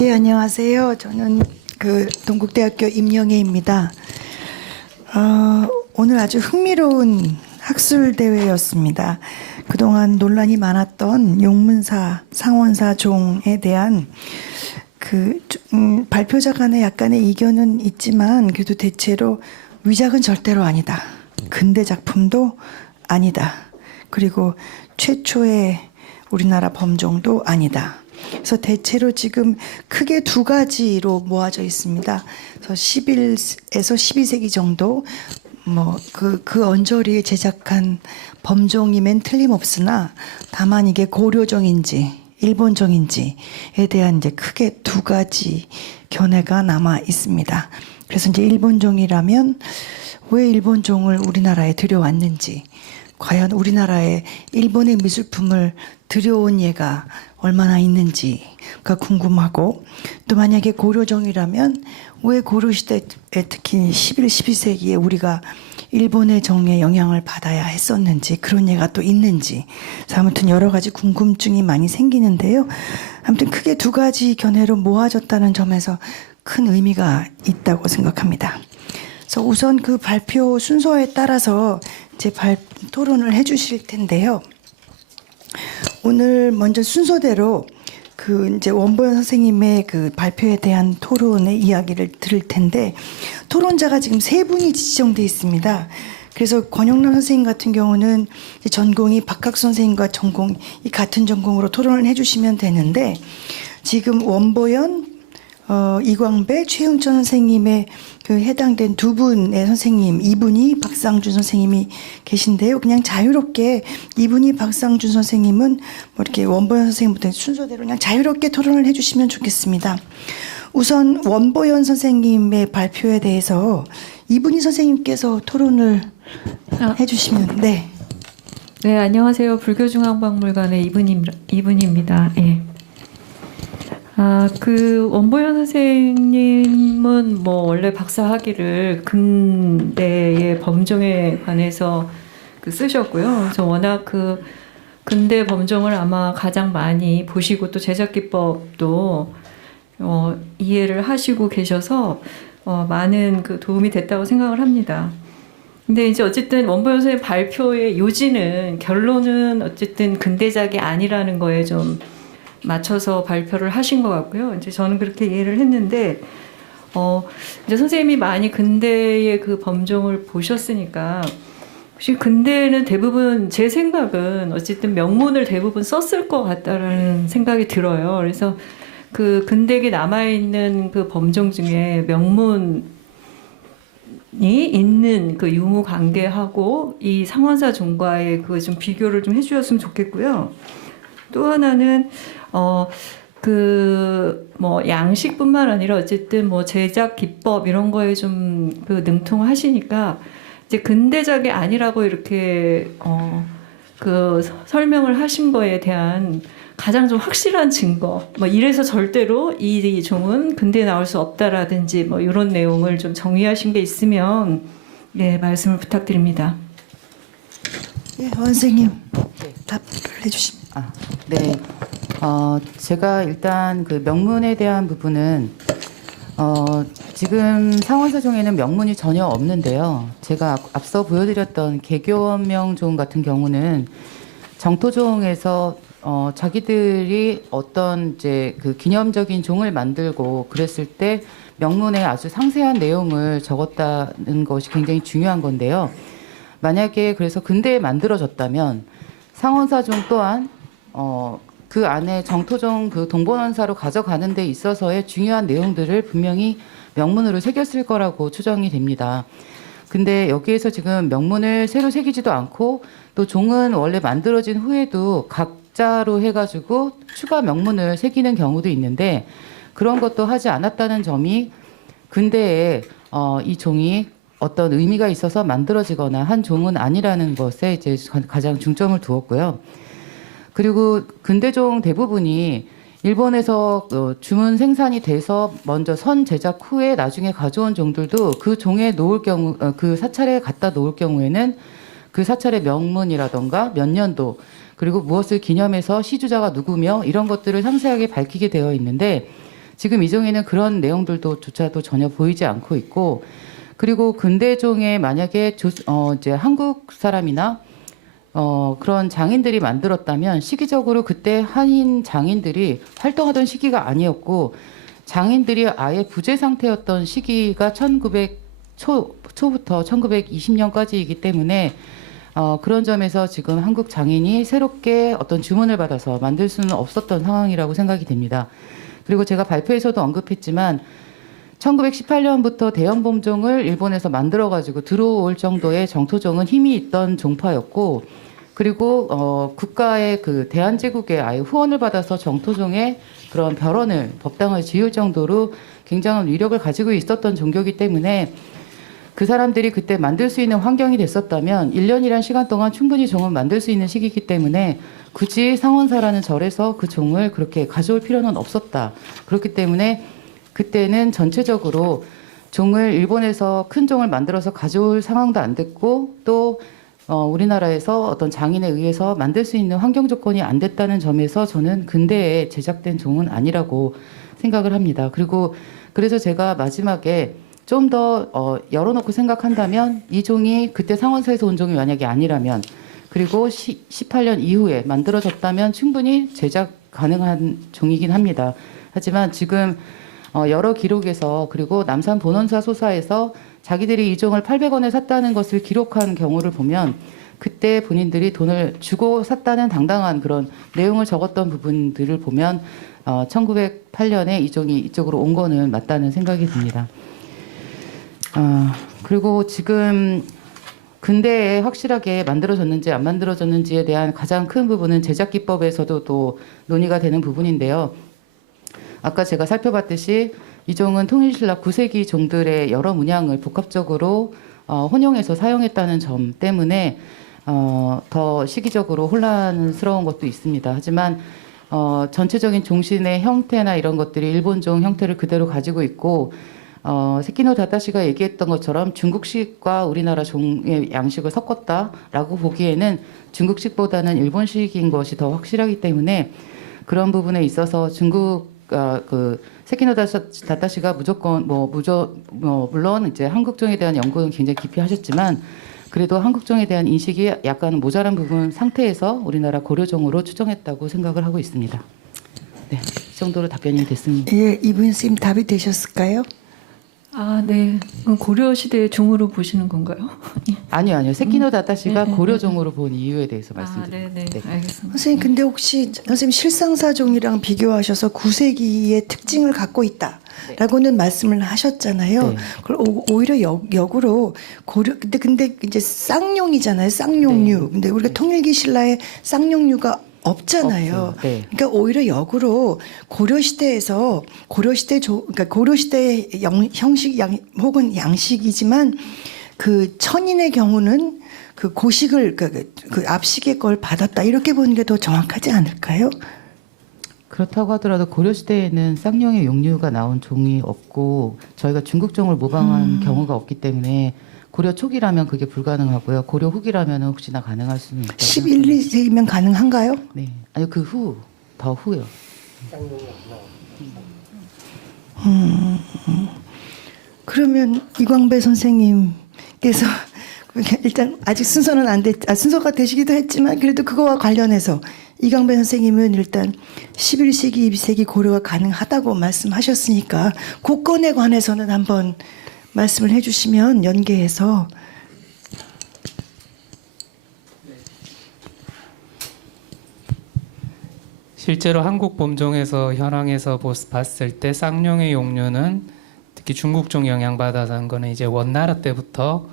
예, 안녕하세요. 저는 동국대학교 임영애입니다. 오늘 아주 흥미로운 학술 대회였습니다. 그동안 논란이 많았던 용문사, 상원사 종에 대한 발표자 간의 약간의 이견은 있지만 그래도 대체로 위작은 절대로 아니다. 근대 작품도 아니다. 그리고 최초의 우리나라 범종도 아니다. 그래서 대체로 지금 크게 두 가지로 모아져 있습니다. 그래서 11에서 12세기 정도 그 언저리에 제작한 범종이면 틀림없으나 다만 이게 고려종인지 일본종인지에 대한 이제 크게 두 가지 견해가 남아 있습니다. 그래서 이제 일본종이라면 왜 일본종을 우리나라에 들여왔는지, 과연 우리나라에 일본의 미술품을 들여온 예가 얼마나 있는지가 궁금하고, 또 만약에 고려종이라면 왜 고려시대에 특히 11, 12세기에 우리가 일본의 정에 영향을 받아야 했었는지, 그런 예가 또 있는지, 아무튼 여러 가지 궁금증이 많이 생기는데요. 아무튼 크게 두 가지 견해로 모아졌다는 점에서 큰 의미가 있다고 생각합니다. 그래서 우선 그 발표 순서에 따라서 이제 토론을 해주실 텐데요. 오늘 먼저 순서대로 이제 원보연 선생님의 그 발표에 대한 토론의 이야기를 들을 텐데, 토론자가 지금 세 분이 지정돼 있습니다. 그래서 권영남 선생님 같은 경우는 전공이 박학수 선생님과 전공이 같은 전공으로 토론을 해주시면 되는데, 지금 원보연, 이광배, 최흥천 선생님의 해당된 두 분의 선생님, 이분이 박상준 선생님이 계신데요. 그냥 자유롭게 이분이 박상준 선생님은 이렇게 원보연 선생님부터 순서대로 그냥 자유롭게 토론을 해주시면 좋겠습니다. 우선 원보연 선생님의 발표에 대해서 이분이 선생님께서 토론을 해주시면. 네. 네, 안녕하세요. 불교중앙박물관의 이분입니다. 예. 원보연 선생님은 원래 박사 학위를 근대의 범종에 관해서 쓰셨고요. 그래서 워낙 근대 범종을 아마 가장 많이 보시고 또 제작 기법도 이해를 하시고 계셔서 많은 도움이 됐다고 생각을 합니다. 근데 이제 어쨌든 원보연 선생님 발표의 요지는, 결론은 어쨌든 근대작이 아니라는 거에 좀 맞춰서 발표를 하신 것 같고요. 이제 저는 그렇게 이해를 했는데, 이제 선생님이 많이 근대의 그 범종을 보셨으니까, 혹시 근대는 대부분, 제 생각은 어쨌든 명문을 대부분 썼을 것 같다라는 생각이 들어요. 그래서 그 근대에 남아있는 그 범종 중에 명문이 있는 그 유무 관계하고 이 상원사 종과의 좀 비교를 좀 해주셨으면 좋겠고요. 또 하나는 양식뿐만 아니라 어쨌든 제작 기법 이런 거에 좀 능통하시니까 이제 근대작이 아니라고 이렇게 설명을 하신 거에 대한 가장 좀 확실한 증거, 이래서 절대로 이 종은 근대에 나올 수 없다라든지 이런 내용을 좀 정리하신 게 있으면 네, 말씀을 부탁드립니다. 네, 선생님 답을 해주십니다. 네. 제가 일단 그 명문에 대한 부분은 지금 상원사종에는 명문이 전혀 없는데요. 제가 앞서 보여드렸던 개교원명 종 같은 경우는 정토종에서 자기들이 어떤 이제 그 기념적인 종을 만들고 그랬을 때 명문에 아주 상세한 내용을 적었다는 것이 굉장히 중요한 건데요. 만약에 그래서 근대에 만들어졌다면 상원사종 또한 그 안에 정토종 동본원사로 가져가는 데 있어서의 중요한 내용들을 분명히 명문으로 새겼을 거라고 추정이 됩니다. 근데 여기에서 지금 명문을 새로 새기지도 않고, 또 종은 원래 만들어진 후에도 각자로 해가지고 추가 명문을 새기는 경우도 있는데, 그런 것도 하지 않았다는 점이 근대에 이 종이 어떤 의미가 있어서 만들어지거나 한 종은 아니라는 것에 이제 가장 중점을 두었고요. 그리고 근대종 대부분이 일본에서 주문 생산이 돼서 먼저 선 제작 후에 나중에 가져온 종들도 그 종에 놓을 경우, 그 사찰에 갖다 놓을 경우에는 그 사찰의 명문이라던가 몇 년도, 그리고 무엇을 기념해서 시주자가 누구며 이런 것들을 상세하게 밝히게 되어 있는데 지금 이 종에는 그런 내용들조차도 전혀 보이지 않고 있고 그리고 근대종에 만약에 이제 한국 사람이나 그런 장인들이 만들었다면 시기적으로 그때 한인 장인들이 활동하던 시기가 아니었고 장인들이 아예 부재 상태였던 시기가 1900 초부터 1920년까지이기 때문에 그런 점에서 지금 한국 장인이 새롭게 어떤 주문을 받아서 만들 수는 없었던 상황이라고 생각이 됩니다. 그리고 제가 발표에서도 언급했지만 1918년부터 대형 범종을 일본에서 만들어가지고 들어올 정도의 정토종은 힘이 있던 종파였고 그리고 국가의 그 대한제국의 아예 후원을 받아서 정토종의 그런 별원을 법당을 지을 정도로 굉장한 위력을 가지고 있었던 종교이기 때문에 그 사람들이 그때 만들 수 있는 환경이 됐었다면 1년이란 시간 동안 충분히 종을 만들 수 있는 시기이기 때문에 굳이 상원사라는 절에서 그 종을 그렇게 가져올 필요는 없었다. 그렇기 때문에 그때는 전체적으로 종을 일본에서 큰 종을 만들어서 가져올 상황도 안 됐고 또 우리나라에서 어떤 장인에 의해서 만들 수 있는 환경 조건이 안 됐다는 점에서 저는 근대에 제작된 종은 아니라고 생각을 합니다. 그리고 그래서 제가 마지막에 좀 더 열어놓고 생각한다면 이 종이 그때 상원사에서 온 종이 만약에 아니라면 그리고 18년 이후에 만들어졌다면 충분히 제작 가능한 종이긴 합니다. 하지만 지금 여러 기록에서 그리고 남산 본원사 소사에서 자기들이 이 종을 800원에 샀다는 것을 기록한 경우를 보면 그때 본인들이 돈을 주고 샀다는 당당한 그런 내용을 적었던 부분들을 보면 1908년에 이 종이 이쪽으로 온 거는 맞다는 생각이 듭니다. 그리고 지금 근대에 확실하게 만들어졌는지 안 만들어졌는지에 대한 가장 큰 부분은 제작기법에서도 또 논의가 되는 부분인데요. 아까 제가 살펴봤듯이 이 종은 통일신라 9세기 종들의 여러 문양을 복합적으로 혼용해서 사용했다는 점 때문에 더 시기적으로 혼란스러운 것도 있습니다. 하지만 전체적인 종신의 형태나 이런 것들이 일본종 형태를 그대로 가지고 있고 세키노 다다시가 얘기했던 것처럼 중국식과 우리나라 종의 양식을 섞었다라고 보기에는 중국식보다는 일본식인 것이 더 확실하기 때문에 그런 부분에 있어서 중국 그 세키노 다다시가 무조건 물론 이제 한국종에 대한 연구는 굉장히 깊이 하셨지만 그래도 한국종에 대한 인식이 약간 모자란 부분 상태에서 우리나라 고려종으로 추정했다고 생각을 하고 있습니다. 네, 이 정도로 답변이 됐습니다. 예, 이분 선생님 답이 되셨을까요? 네. 그럼 고려 시대의 종으로 보시는 건가요? 아니요. 세키노 다다시가 고려종으로 본 이유에 대해서 말씀드립니다. 네. 알겠습니다. 선생님 근데 혹시 선생님 실상사종이랑 비교하셔서 9세기의 특징을 갖고 있다라고는 말씀을 하셨잖아요. 네. 그걸 오히려 역으로 고려 근데 이제 쌍용이잖아요. 쌍용류. 네. 근데 우리가 통일기 신라에 쌍용류가 없잖아요. 없어요. 네. 그러니까 오히려 역으로 고려시대에서 그러니까 고려시대의 형식 혹은 양식이지만 그 천인의 경우는 그 고식을 그 앞식의 걸 받았다 이렇게 보는 게 더 정확하지 않을까요? 그렇다고 하더라도 고려시대에는 쌍용의 용류가 나온 종이 없고 저희가 중국종을 모방한 경우가 없기 때문에 고려 초기라면 그게 불가능하고요. 고려 후기라면 혹시나 가능할 수는 있다. 11, 2세기면 가능한가요? 네. 아니요. 그 후, 더 후요. 그러면 이광배 선생님께서 일단 아직 순서는 순서가 되시기도 했지만 그래도 그거와 관련해서 이광배 선생님은 일단 11세기, 12세기 고려가 가능하다고 말씀하셨으니까 그 건에 관해서는 한번 말씀을 해주시면 연계해서. 실제로 한국 범종에서 현황에서 봤을 때 쌍용의 용류는 특히 중국종 영향받아서 거는 이제 원나라 때부터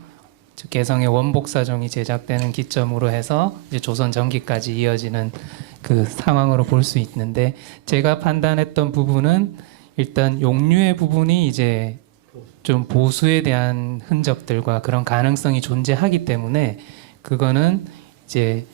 즉 개성의 원복사종이 제작되는 기점으로 해서 이제 조선 전기까지 이어지는 그 상황으로 볼 수 있는데 제가 판단했던 부분은 일단 용류의 부분이 이제 좀 보수에 대한 흔적들과 그런 가능성이 존재하기 때문에 그거는 이제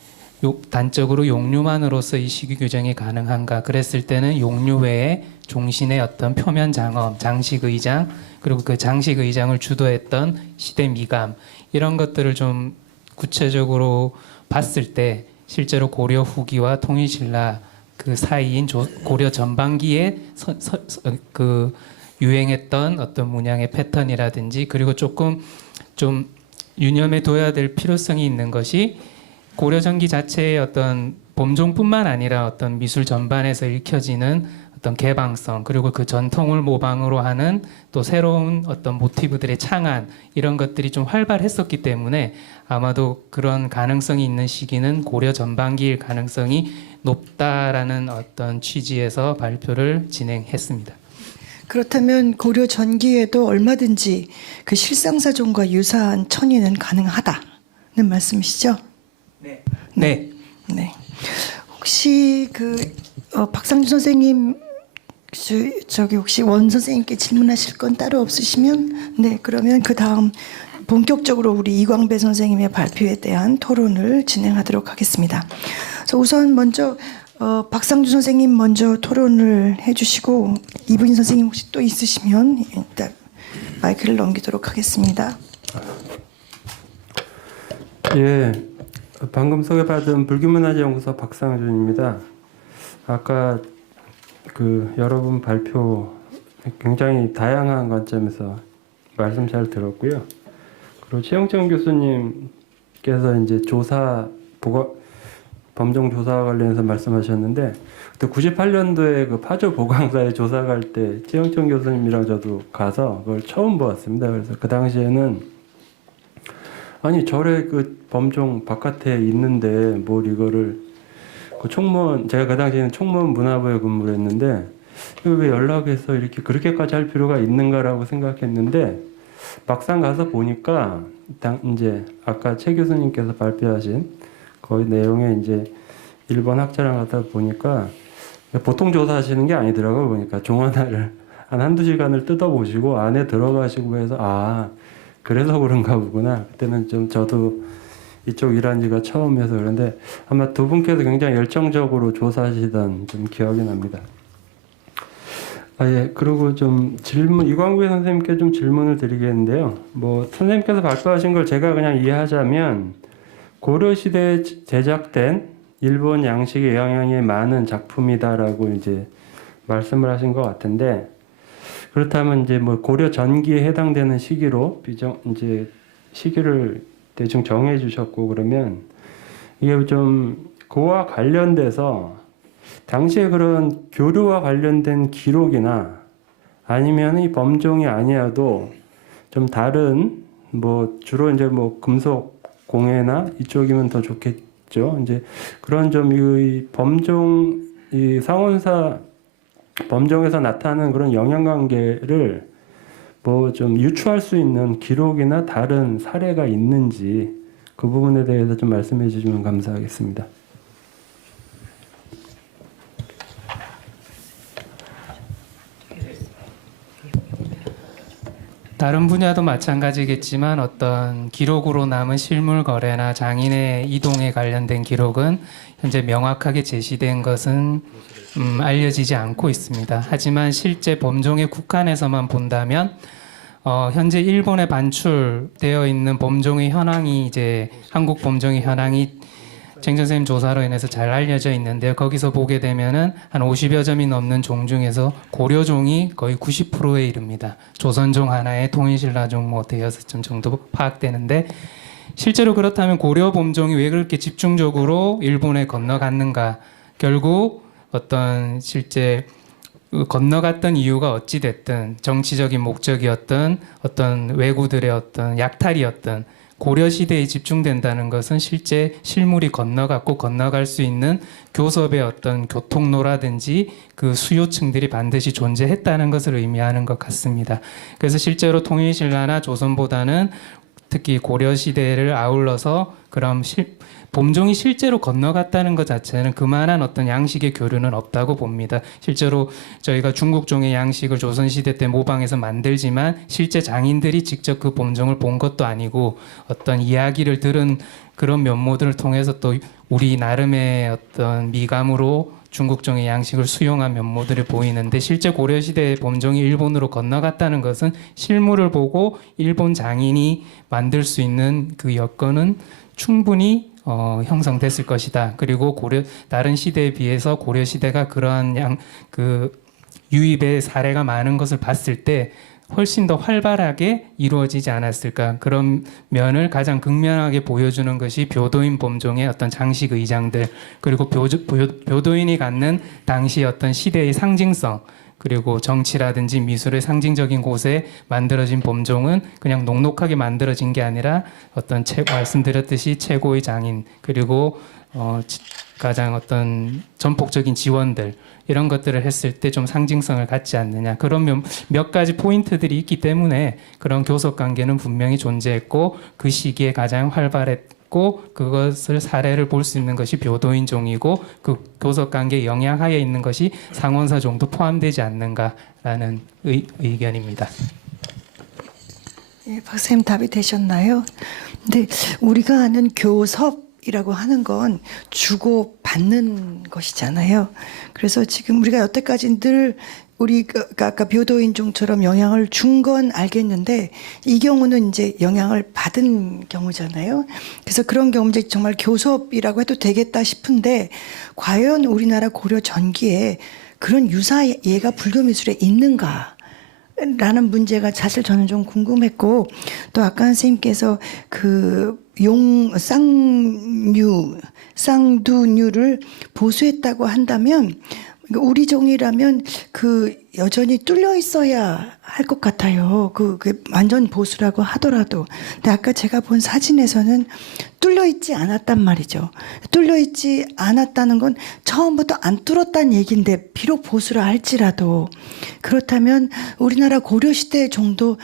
단적으로 용류만으로서 이 시기 규정이 가능한가 그랬을 때는 용류 외에 종신의 어떤 표면 장엄, 장식 의장 그리고 그 장식 의장을 주도했던 시대 미감 이런 것들을 좀 구체적으로 봤을 때 실제로 고려 후기와 통일신라 그 사이인 고려 전반기에 그 유행했던 어떤 문양의 패턴이라든지, 그리고 조금 좀 유념해 둬야 될 필요성이 있는 것이 고려 전기 자체의 어떤 범종뿐만 아니라 어떤 미술 전반에서 읽혀지는 어떤 개방성, 그리고 그 전통을 모방으로 하는 또 새로운 어떤 모티브들의 창안, 이런 것들이 좀 활발했었기 때문에 아마도 그런 가능성이 있는 시기는 고려 전반기일 가능성이 높다라는 어떤 취지에서 발표를 진행했습니다. 그렇다면 고려 전기에도 얼마든지 그 실상사종과 유사한 천의는 가능하다는 말씀이시죠? 네. 네. 혹시 박상준 선생님 저기 혹시 원 선생님께 질문하실 건 따로 없으시면 네, 그러면 그 다음 본격적으로 우리 이광배 선생님의 발표에 대한 토론을 진행하도록 하겠습니다. 그래서 우선 먼저 박상준 선생님 먼저 토론을 해주시고 이분인 선생님 혹시 또 있으시면 일단 마이크를 넘기도록 하겠습니다. 예, 방금 소개받은 불교문화재연구소 박상준입니다. 아까 여러분 발표 굉장히 다양한 관점에서 말씀 잘 들었고요. 그리고 최영천 교수님께서 이제 범종 조사와 관련해서 말씀하셨는데, 그때 98년도에 그 파주 보강사에 조사 갈 때 최영천 교수님이랑 저도 가서 그걸 처음 보았습니다. 그래서 그 당시에는 아니 절에 그 범종 바깥에 있는데 뭘 이거를 그 총무원, 제가 그 당시에는 총무원 문화부에 근무를 했는데 이거 왜 연락해서 이렇게 그렇게까지 할 필요가 있는가라고 생각했는데, 막상 가서 보니까 이제 아까 최 교수님께서 발표하신 거의 내용에 이제 일본 학자랑 가다 보니까 보통 조사하시는 게 아니더라고요. 보니까 종 하나를 한 한두 시간을 뜯어보시고 안에 들어가시고 해서 아 그래서 그런가 보구나. 그때는 좀 저도 이쪽 일한 지가 처음이어서 그런데 아마 두 분께서 굉장히 열정적으로 조사하시던 좀 기억이 납니다. 예, 그리고 좀 이광배 선생님께 좀 질문을 드리겠는데요. 선생님께서 발표하신 걸 제가 그냥 이해하자면 고려시대에 제작된 일본 양식의 영향이 많은 작품이다라고 이제 말씀을 하신 것 같은데, 그렇다면 이제 고려 전기에 해당되는 시기로 이제 시기를 대충 정해 주셨고, 그러면 이게 좀 그와 관련돼서 당시에 그런 교류와 관련된 기록이나 아니면 이 범종이 아니어도 좀 다른 주로 이제 금속 공예나 이쪽이면 더 좋겠죠. 이제 그런 좀 이 범종 이 상원사 범종에서 나타나는 그런 영향관계를 좀 유추할 수 있는 기록이나 다른 사례가 있는지 그 부분에 대해서 좀 말씀해 주시면 감사하겠습니다. 다른 분야도 마찬가지겠지만 어떤 기록으로 남은 실물 거래나 장인의 이동에 관련된 기록은 현재 명확하게 제시된 것은 알려지지 않고 있습니다. 하지만 실제 범종에 국한해서만 본다면 현재 일본에 반출되어 있는 범종의 현황이 이제 한국 범종의 현황이 쟁 선생님 조사로 인해서 잘 알려져 있는데요. 거기서 보게 되면은 한 50여 점이 넘는 종 중에서 고려종이 거의 90%에 이릅니다. 조선종 하나에 통일신라종 대여섯 점 정도 파악되는데, 실제로 그렇다면 고려 범종이 왜 그렇게 집중적으로 일본에 건너갔는가? 결국 어떤 실제 건너갔던 이유가 어찌 됐든 정치적인 목적이었던 어떤 왜구들의 어떤 약탈이었던 고려 시대에 집중된다는 것은 실제 실물이 건너갔고 건너갈 수 있는 교섭의 어떤 교통로라든지 그 수요층들이 반드시 존재했다는 것을 의미하는 것 같습니다. 그래서 실제로 통일신라나 조선보다는 특히 고려 시대를 아울러서 그럼 범종이 실제로 건너갔다는 것 자체는 그만한 어떤 양식의 교류는 없다고 봅니다. 실제로 저희가 중국종의 양식을 조선시대 때 모방해서 만들지만 실제 장인들이 직접 그 범종을 본 것도 아니고 어떤 이야기를 들은 그런 면모들을 통해서 또 우리 나름의 어떤 미감으로 중국종의 양식을 수용한 면모들을 보이는데, 실제 고려시대의 범종이 일본으로 건너갔다는 것은 실물을 보고 일본 장인이 만들 수 있는 그 여건은 충분히 형성됐을 것이다. 그리고 다른 시대에 비해서 고려 시대가 그러한 유입의 사례가 많은 것을 봤을 때 훨씬 더 활발하게 이루어지지 않았을까. 그런 면을 가장 극명하게 보여주는 것이 묘도인 범종의 어떤 장식 의장들, 그리고 묘도인이 갖는 당시 어떤 시대의 상징성, 그리고 정치라든지 미술의 상징적인 곳에 만들어진 범종은 그냥 녹록하게 만들어진 게 아니라 어떤 말씀드렸듯이 최고의 장인, 그리고 가장 어떤 전폭적인 지원들, 이런 것들을 했을 때 좀 상징성을 갖지 않느냐. 그런 몇 가지 포인트들이 있기 때문에 그런 교섭 관계는 분명히 존재했고, 그 시기에 가장 활발했고, 그것을 사례를 볼 수 있는 것이 묘도인종이고, 그 교섭 관계 영향하에 있는 것이 상원사종도 포함되지 않는가라는 의견입니다. 예, 박사님 답이 되셨나요? 근데 우리가 아는 교섭이라고 하는 건 주고 받는 것이잖아요. 그래서 지금 우리가 여태까지 늘 우리가 아까 묘도인종처럼 영향을 준 건 알겠는데, 이 경우는 이제 영향을 받은 경우잖아요. 그래서 그런 경우 이제 정말 교섭이라고 해도 되겠다 싶은데, 과연 우리나라 고려 전기에 그런 유사 예가 불교 미술에 있는가? 라는 문제가 사실 저는 좀 궁금했고, 또 아까 선생님께서 그 쌍두류를 보수했다고 한다면, 우리 종이라면 그 여전히 뚫려 있어야 할 것 같아요. 그 완전 보수라고 하더라도. 근데 아까 제가 본 사진에서는 뚫려 있지 않았단 말이죠. 뚫려 있지 않았다는 건 처음부터 안 뚫었다는 얘기인데, 비록 보수라 할지라도. 그렇다면 우리나라 고려시대 정도,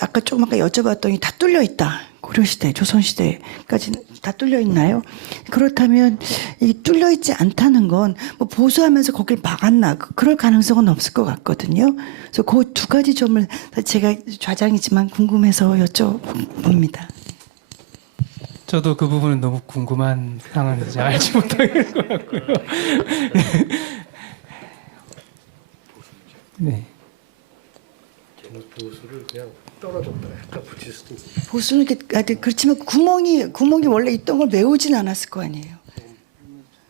아까 조금 아까 여쭤봤더니 다 뚫려 있다. 고려시대, 조선시대까지 다 뚫려 있나요? 그렇다면 이 뚫려 있지 않다는 건 뭐 보수하면서 거길 막았나, 그럴 가능성은 없을 것 같거든요. 그래서 그 두 가지 점을 제가 좌장이지만 궁금해서 여쭤봅니다. 저도 그 부분은 너무 궁금한 상황인지 알지 못하겠는 것 같고요. 네. 보수를 그냥 떨어졌다 약간 붙일 수도 있고. 보수는 그렇지만 구멍이 원래 있던 걸 메우진 않았을 거 아니에요.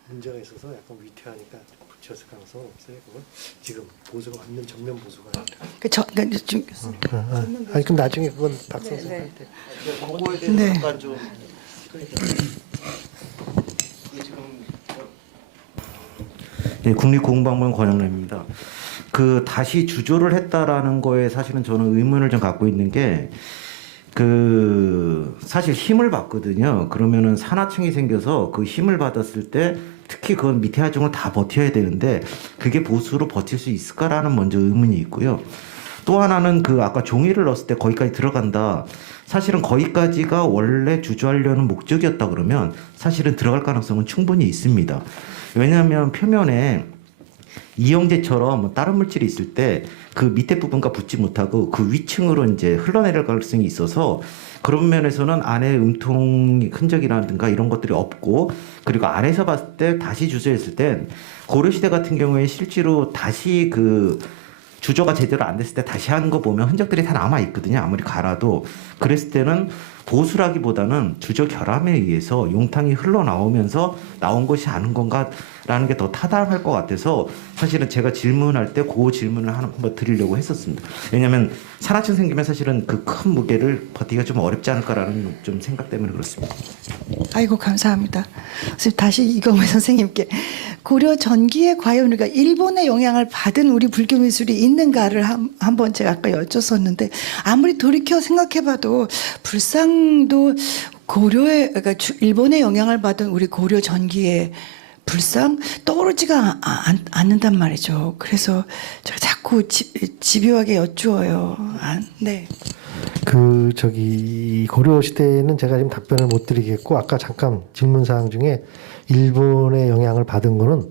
문제가 있어서 약간 위태하니까 붙였을 가능성은 없어요. 그건 지금 보수가 완전 정면 보수가 아니라. 아니 그럼 나중에 그건 박 선생 할 때. 그거에 대해서 네. 약간 좀 네, 국립고궁박물관 권영래입니다. 그 다시 주조를 했다라는 거에 사실은 저는 의문을 좀 갖고 있는 게, 그 사실 힘을 받거든요. 그러면은 산하층이 생겨서 그 힘을 받았을 때 특히 그건 밑에 하중을 다 버텨야 되는데, 그게 보수로 버틸 수 있을까라는 먼저 의문이 있고요. 또 하나는 그 아까 종이를 넣었을 때 거기까지 들어간다. 사실은 거기까지가 원래 주조하려는 목적이었다 그러면 사실은 들어갈 가능성은 충분히 있습니다. 왜냐하면 표면에 이영제처럼 다른 물질이 있을 때 그 밑에 부분과 붙지 못하고 그 위층으로 이제 흘러내릴 가능성이 있어서, 그런 면에서는 안에 음통 흔적이라든가 이런 것들이 없고, 그리고 안에서 봤을 때 다시 주조했을 땐 고려시대 같은 경우에 실제로 다시 그 주조가 제대로 안 됐을 때 다시 하는 거 보면 흔적들이 다 남아 있거든요. 아무리 갈아도. 그랬을 때는 보수라기보다는 주조 결함에 의해서 용탕이 흘러나오면서 나온 것이 아닌 건가라는 게 더 타당할 것 같아서, 사실은 제가 질문할 때 그 질문을 한번 드리려고 했었습니다. 왜냐하면 산하층 생기면 사실은 그 큰 무게를 버티기가 좀 어렵지 않을까라는 좀 생각 때문에 그렇습니다. 아이고 감사합니다. 그래서 다시 이경배 선생님께, 고려 전기에 과연 우리가 일본의 영향을 받은 우리 불교 미술이 있는가를 한번 제가 아까 여쭙었는데, 아무리 돌이켜 생각해봐도 불상도 고려의, 그러니까 일본의 영향을 받은 우리 고려 전기의 불상 떠오르지가 않는단 말이죠. 그래서 제가 자꾸 집요하게 여쭈어요. 네. 그 저기 고려 시대에는 제가 지금 답변을 못 드리겠고, 아까 잠깐 질문 사항 중에 일본의 영향을 받은 거는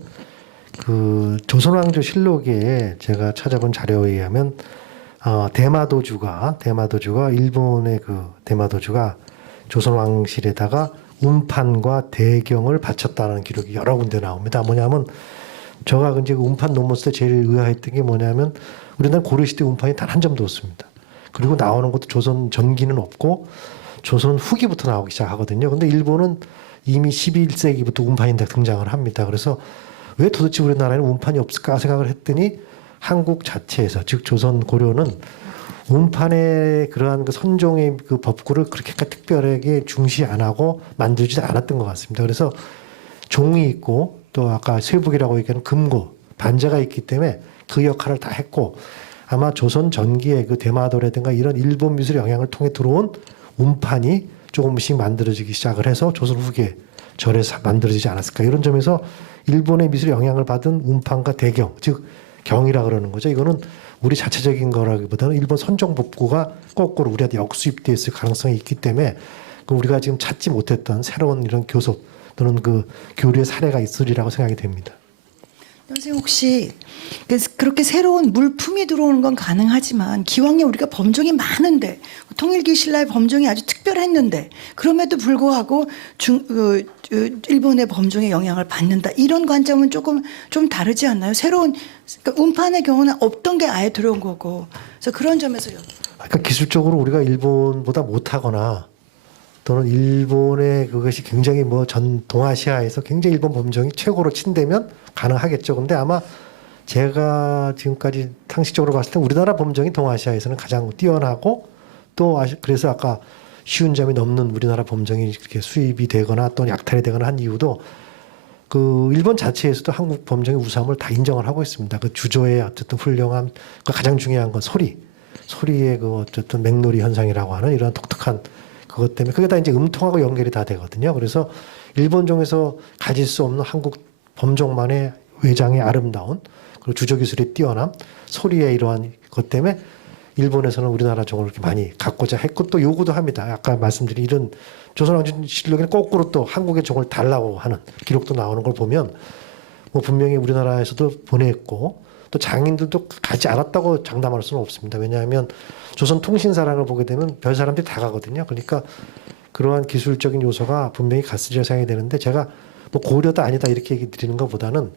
그 조선왕조 실록에 제가 찾아본 자료에 의하면 대마도주가 일본의 그 대마도주가 조선왕실에다가 운판과 대경을 바쳤다는 기록이 여러 군데 나옵니다. 뭐냐면 제가 이제 운판 논문쓸 때 제일 의아했던 게 뭐냐면, 우리나라 고려시대 운판이 단 한 점도 없습니다. 그리고 나오는 것도 조선 전기는 없고 조선 후기부터 나오기 시작하거든요. 근데 일본은 이미 11세기부터 운판이 등장을 합니다. 그래서 왜 도대체 우리나라에는 운판이 없을까 생각을 했더니 한국 자체에서, 즉 조선 고려는 운판의 그러한 그 선종의 그 법구를 그렇게까지 특별하게 중시 안 하고 만들지 않았던 것 같습니다. 그래서 종이 있고 또 아까 쇠북이라고 얘기하는 금고, 반자가 있기 때문에 그 역할을 다 했고, 아마 조선 전기의 그 대마도라든가 이런 일본 미술의 영향을 통해 들어온 운판이 조금씩 만들어지기 시작을 해서 조선 후기에 절에서 만들어지지 않았을까. 이런 점에서 일본의 미술의 영향을 받은 운판과 대경, 즉 경이라 그러는 거죠. 이거는 우리 자체적인 거라기보다는 일본 선종 법구가 거꾸로 우리한테 역수입되어 있을 가능성이 있기 때문에 그 우리가 지금 찾지 못했던 새로운 이런 교섭 또는 그 교류의 사례가 있으리라고 생각이 됩니다. 선생님 혹시 그렇게 새로운 물품이 들어오는 건 가능하지만 기왕에 우리가 범종이 많은데 통일기 신라의 범종이 아주 특별했는데 그럼에도 불구하고 일본의 범종의 영향을 받는다, 이런 관점은 조금 좀 다르지 않나요? 새로운 그러니까 운판의 경우는 없던 게 아예 들어온 거고, 그래서 그런 점에서요. 그러니까 기술적으로 우리가 일본보다 못하거나 또는 일본의 그것이 굉장히 뭐 전 동아시아에서 굉장히 일본 범종이 최고로 친다면 가능하겠죠. 근데 아마 제가 지금까지 상식적으로 봤을 때 우리나라 범종이 동아시아에서는 가장 뛰어나고 또 그래서 아까 쉬운 점이 넘는 우리나라 범종이 이렇게 수입이 되거나 또 약탈이 되거나 한 이유도 그 일본 자체에서도 한국 범종의 우수함을 다 인정을 하고 있습니다. 그 주조의 어쨌든 훌륭함, 그 가장 중요한 건 소리의 그 어쨌든 맹놀이 현상이라고 하는 이런 독특한 그것 때문에 그게 다 이제 음통하고 연결이 다 되거든요. 그래서 일본종에서 가질 수 없는 한국 범종만의 외장의 아름다운 그리고 주조 기술의 뛰어남, 소리의 이러한 것 때문에 일본에서는 우리나라 종을 이렇게 많이 갖고자 했고 또 요구도 합니다. 아까 말씀드린 이런 조선왕조실록에는 거꾸로 또 한국의 종을 달라고 하는 기록도 나오는 걸 보면 뭐 분명히 우리나라에서도 보냈고 또 장인들도 가지 않았다고 장담할 수는 없습니다. 왜냐하면 조선 통신사랑을 보게 되면 별 사람들이 다 가거든요. 그러니까 그러한 기술적인 요소가 분명히 갔으리라 생각이 되는데 제가 뭐 고려다 아니다 이렇게 얘기 드리는 것보다는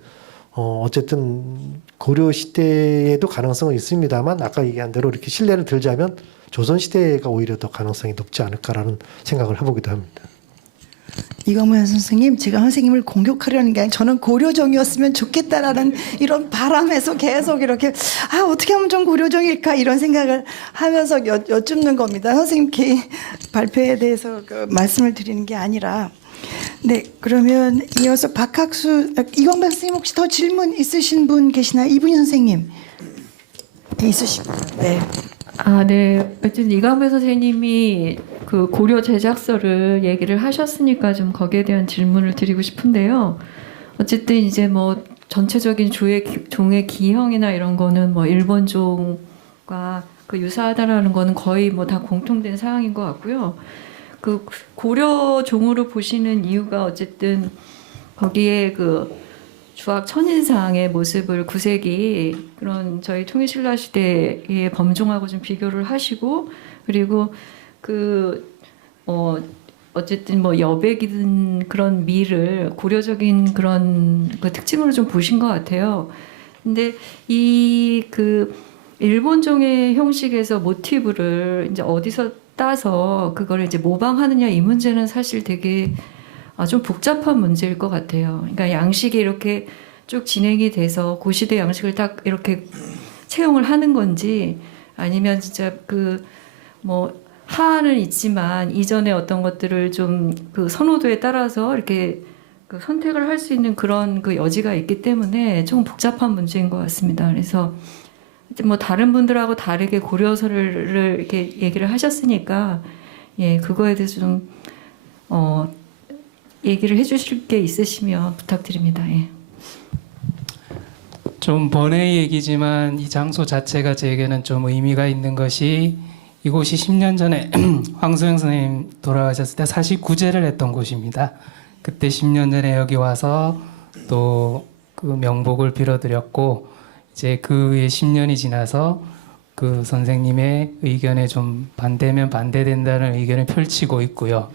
어쨌든 고려 시대에도 가능성은 있습니다만 아까 얘기한 대로 이렇게 신뢰를 들자면 조선 시대가 오히려 더 가능성이 높지 않을까라는 생각을 해보기도 합니다. 이광문 선생님, 제가 선생님을 공격하려는 게 아니라 저는 고려종이었으면 좋겠다라는 이런 바람에서 계속 이렇게 어떻게 하면 좀 고려종일까 이런 생각을 하면서 여쭙는 겁니다. 선생님 개인 발표에 대해서 말씀을 드리는 게 아니라. 네, 그러면 이어서 이광문 선생님 혹시 더 질문 있으신 분 계시나요? 이분희 선생님 있으시고. 네. 네. 어쨌든 이광배 선생님이 그 고려 제작서를 얘기를 하셨으니까 좀 거기에 대한 질문을 드리고 싶은데요. 어쨌든 이제 뭐 전체적인 종의 기형이나 이런 거는 뭐 일본 종과 그 유사하다라는 거는 거의 뭐 다 공통된 사항인 것 같고요. 그 고려 종으로 보시는 이유가 어쨌든 거기에 그 주학 천인상의 모습을 9세기 그런 저희 통일신라 시대의 범종하고 좀 비교를 하시고, 그리고 어쨌든 뭐 여백이든 그런 미를 고려적인 그런 그 특징으로 좀 보신 것 같아요. 근데 이 일본종의 형식에서 모티브를 이제 어디서 따서 그걸 이제 모방하느냐, 이 문제는 사실 되게 좀 복잡한 문제일 것 같아요. 그러니까 양식이 이렇게 쭉 진행이 돼서 고시대 양식을 딱 이렇게 채용을 하는 건지, 아니면 진짜 하한은 있지만 이전에 어떤 것들을 좀 그 선호도에 따라서 이렇게 선택을 할 수 있는 그런 여지가 있기 때문에 조금 복잡한 문제인 것 같습니다. 그래서 뭐 다른 분들하고 다르게 고려서를 이렇게 얘기를 하셨으니까 그거에 대해서 좀 얘기를 해주실 게 있으시면 부탁드립니다. 좀 번외의 얘기지만 이 장소 자체가 제게는 좀 의미가 있는 것이 이곳이 10년 전에 황소영 선생님 돌아가셨을 때 49제를 했던 곳입니다. 그때 10년 전에 여기 와서 또 그 명복을 빌어드렸고, 이제 그 후에 10년이 지나서 그 선생님의 의견에 좀 반대면 반대된다는 의견을 펼치고 있고요.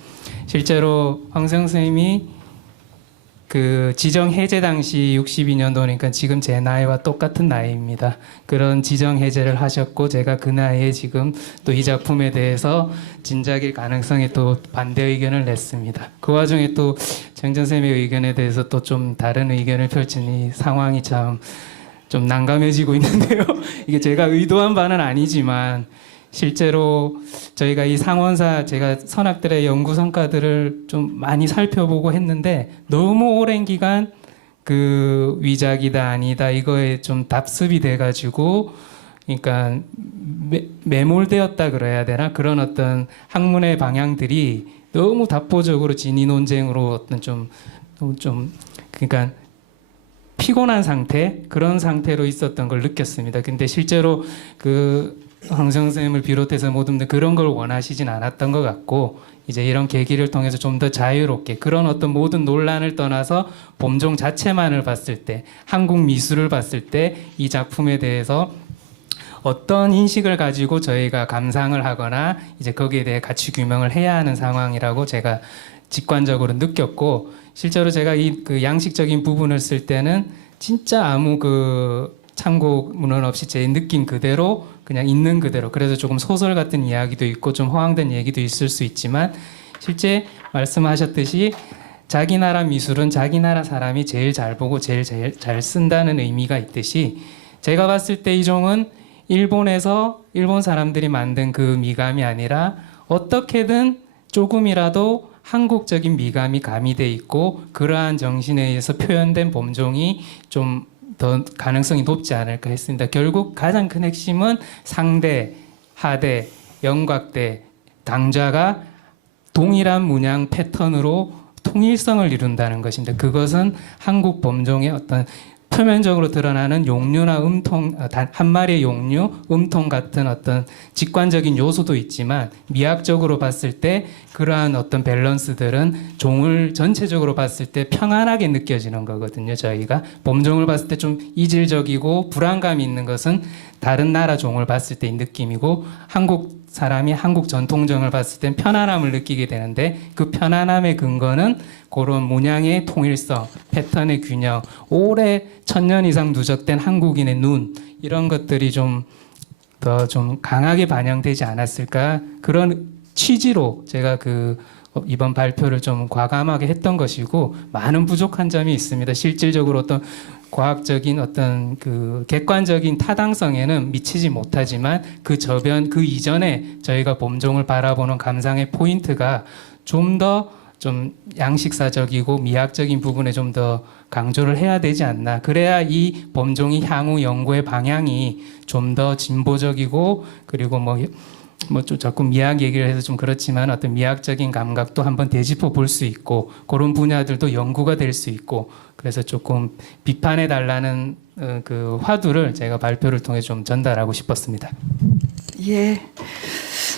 실제로 황소영 선생님이 그 지정 해제 당시 62년도니까 지금 제 나이와 똑같은 나이입니다. 그런 지정 해제를 하셨고 제가 그 나이에 지금 또 이 작품에 대해서 진작일 가능성에 또 반대 의견을 냈습니다. 그 와중에 또 정전 쌤의 의견에 대해서 또 좀 다른 의견을 펼치니 상황이 참 좀 난감해지고 있는데요. 이게 제가 의도한 바는 아니지만 실제로 저희가 이 상원사 제가 선악들의 연구 성과들을 좀 많이 살펴보고 했는데 너무 오랜 기간 그 위작이다 아니다 이거에 좀 답습이 돼가지고 그러니까 매몰되었다 그래야 되나 그런 어떤 학문의 방향들이 너무 답보적으로 진위 논쟁으로 어떤 좀 그러니까 피곤한 상태 그런 상태로 있었던 걸 느꼈습니다. 근데 실제로 그 황정 쌤을 비롯해서 모든 분들 그런 걸 원하시진 않았던 것 같고 이제 이런 계기를 통해서 좀 더 자유롭게 그런 어떤 모든 논란을 떠나서 범종 자체만을 봤을 때 한국 미술을 봤을 때 이 작품에 대해서 어떤 인식을 가지고 저희가 감상을 하거나 이제 거기에 대해 가치 규명을 해야 하는 상황이라고 제가 직관적으로 느꼈고 실제로 제가 이 그 양식적인 부분을 쓸 때는 진짜 아무 그 참고 문헌 없이 제 느낌 그대로 그냥 있는 그대로 그래서 조금 소설 같은 이야기도 있고 좀 허황된 얘기도 있을 수 있지만 실제 말씀하셨듯이 자기 나라 미술은 자기 나라 사람이 제일 잘 보고 제일 잘 쓴다는 의미가 있듯이 제가 봤을 때 이 종은 일본에서 일본 사람들이 만든 그 미감이 아니라 어떻게든 조금이라도 한국적인 미감이 가미돼 있고 그러한 정신에 의해서 표현된 범종이 좀 더 가능성이 높지 않을까 했습니다. 결국 가장 큰 핵심은 상대, 하대, 영곽대, 당좌가 동일한 문양 패턴으로 통일성을 이룬다는 것입니다. 그것은 한국 범종의 어떤 표면적으로 드러나는 용류나 음통, 한 마리의 용류, 음통 같은 어떤 직관적인 요소도 있지만 미학적으로 봤을 때 그러한 어떤 밸런스들은 종을 전체적으로 봤을 때 평안하게 느껴지는 거거든요. 저희가 범종을 봤을 때 좀 이질적이고 불안감이 있는 것은 다른 나라 종을 봤을 때의 느낌이고 한국 사람이 한국 전통정을 봤을 땐 편안함을 느끼게 되는데 그 편안함의 근거는 그런 문양의 통일성, 패턴의 균형, 오래 1000년 이상 누적된 한국인의 눈 이런 것들이 좀 더 좀 강하게 반영되지 않았을까 그런 취지로 제가 그 이번 발표를 좀 과감하게 했던 것이고 많은 부족한 점이 있습니다. 실질적으로 어떤 과학적인 어떤 그 객관적인 타당성에는 미치지 못하지만 그 저변 그 이전에 저희가 범종을 바라보는 감상의 포인트가 좀 더 좀 양식사적이고 미학적인 부분에 좀 더 강조를 해야 되지 않나. 그래야 이 범종이 향후 연구의 방향이 좀 더 진보적이고 그리고 뭐 좀 자꾸 미학 얘기를 해서 좀 그렇지만 어떤 미학적인 감각도 한번 되짚어 볼 수 있고 그런 분야들도 연구가 될 수 있고 그래서 조금 비판해 달라는 그 화두를 제가 발표를 통해 좀 전달하고 싶었습니다. 예.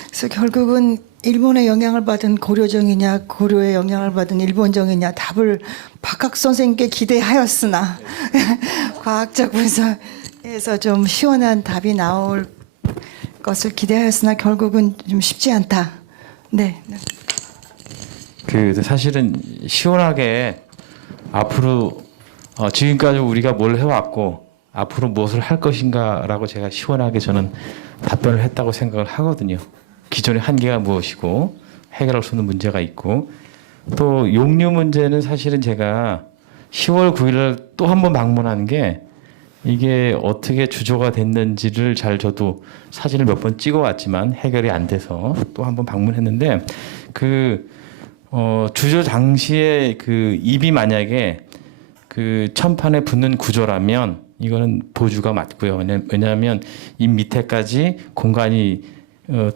그래서 결국은 일본의 영향을 받은 고려정이냐 고려의 영향을 받은 일본정이냐 답을 박학 선생님께 기대하였으나 과학적 분석에서 좀 시원한 답이 나올 것을 기대하였으나 결국은 좀 쉽지 않다. 네. 그 사실은 시원하게 앞으로 지금까지 우리가 뭘 해왔고 앞으로 무엇을 할 것인가라고 제가 시원하게 저는 답변을 했다고 생각을 하거든요. 기존의 한계가 무엇이고 해결할 수 있는 문제가 있고 또 용류 문제는 사실은 제가 10월 9일을 또 한 번 방문한 게 이게 어떻게 주조가 됐는지를 잘 저도 사진을 몇 번 찍어왔지만 해결이 안 돼서 또 한 번 방문했는데 그 주조 당시에 그 입이 만약에 그 천판에 붙는 구조라면 이거는 보주가 맞고요. 왜냐하면 입 밑에까지 공간이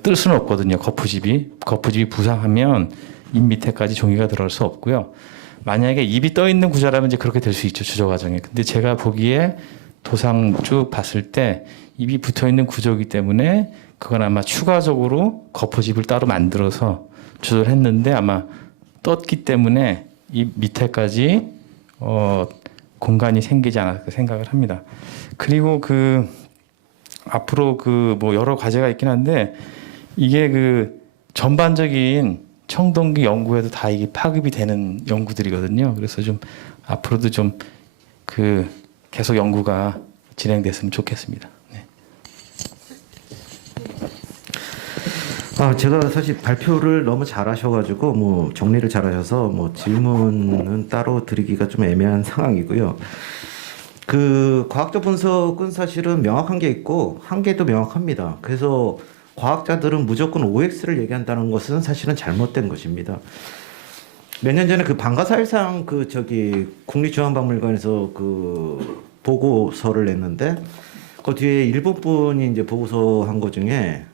뜰 수는 없거든요. 거푸집이 부상하면 입 밑에까지 종이가 들어갈 수 없고요. 만약에 입이 떠 있는 구조라면 이제 그렇게 될 수 있죠. 주조 과정에. 근데 제가 보기에 도상 쭉 봤을 때 입이 붙어 있는 구조이기 때문에 그건 아마 추가적으로 거푸집을 따로 만들어서 주조를 했는데 아마 떴기 때문에 입 밑에까지 공간이 생기지 않았을까 생각을 합니다. 그리고 그 앞으로 그 뭐 여러 과제가 있긴 한데 이게 그 전반적인 청동기 연구에도 다 이게 파급이 되는 연구들이거든요. 그래서 좀 앞으로도 좀 계속 연구가 진행됐으면 좋겠습니다. 네. 제가 사실 발표를 너무 잘하셔가지고 뭐 정리를 잘하셔서 뭐 질문은 따로 드리기가 좀 애매한 상황이고요. 그 과학적 분석은 사실은 명확한 게 있고 한계도 명확합니다. 그래서 과학자들은 무조건 OX를 얘기한다는 것은 사실은 잘못된 것입니다. 몇 년 전에 그 방가사일상 국립중앙박물관에서 그 보고서를 냈는데 그 뒤에 일본 분이 이제 보고서 한 거 중에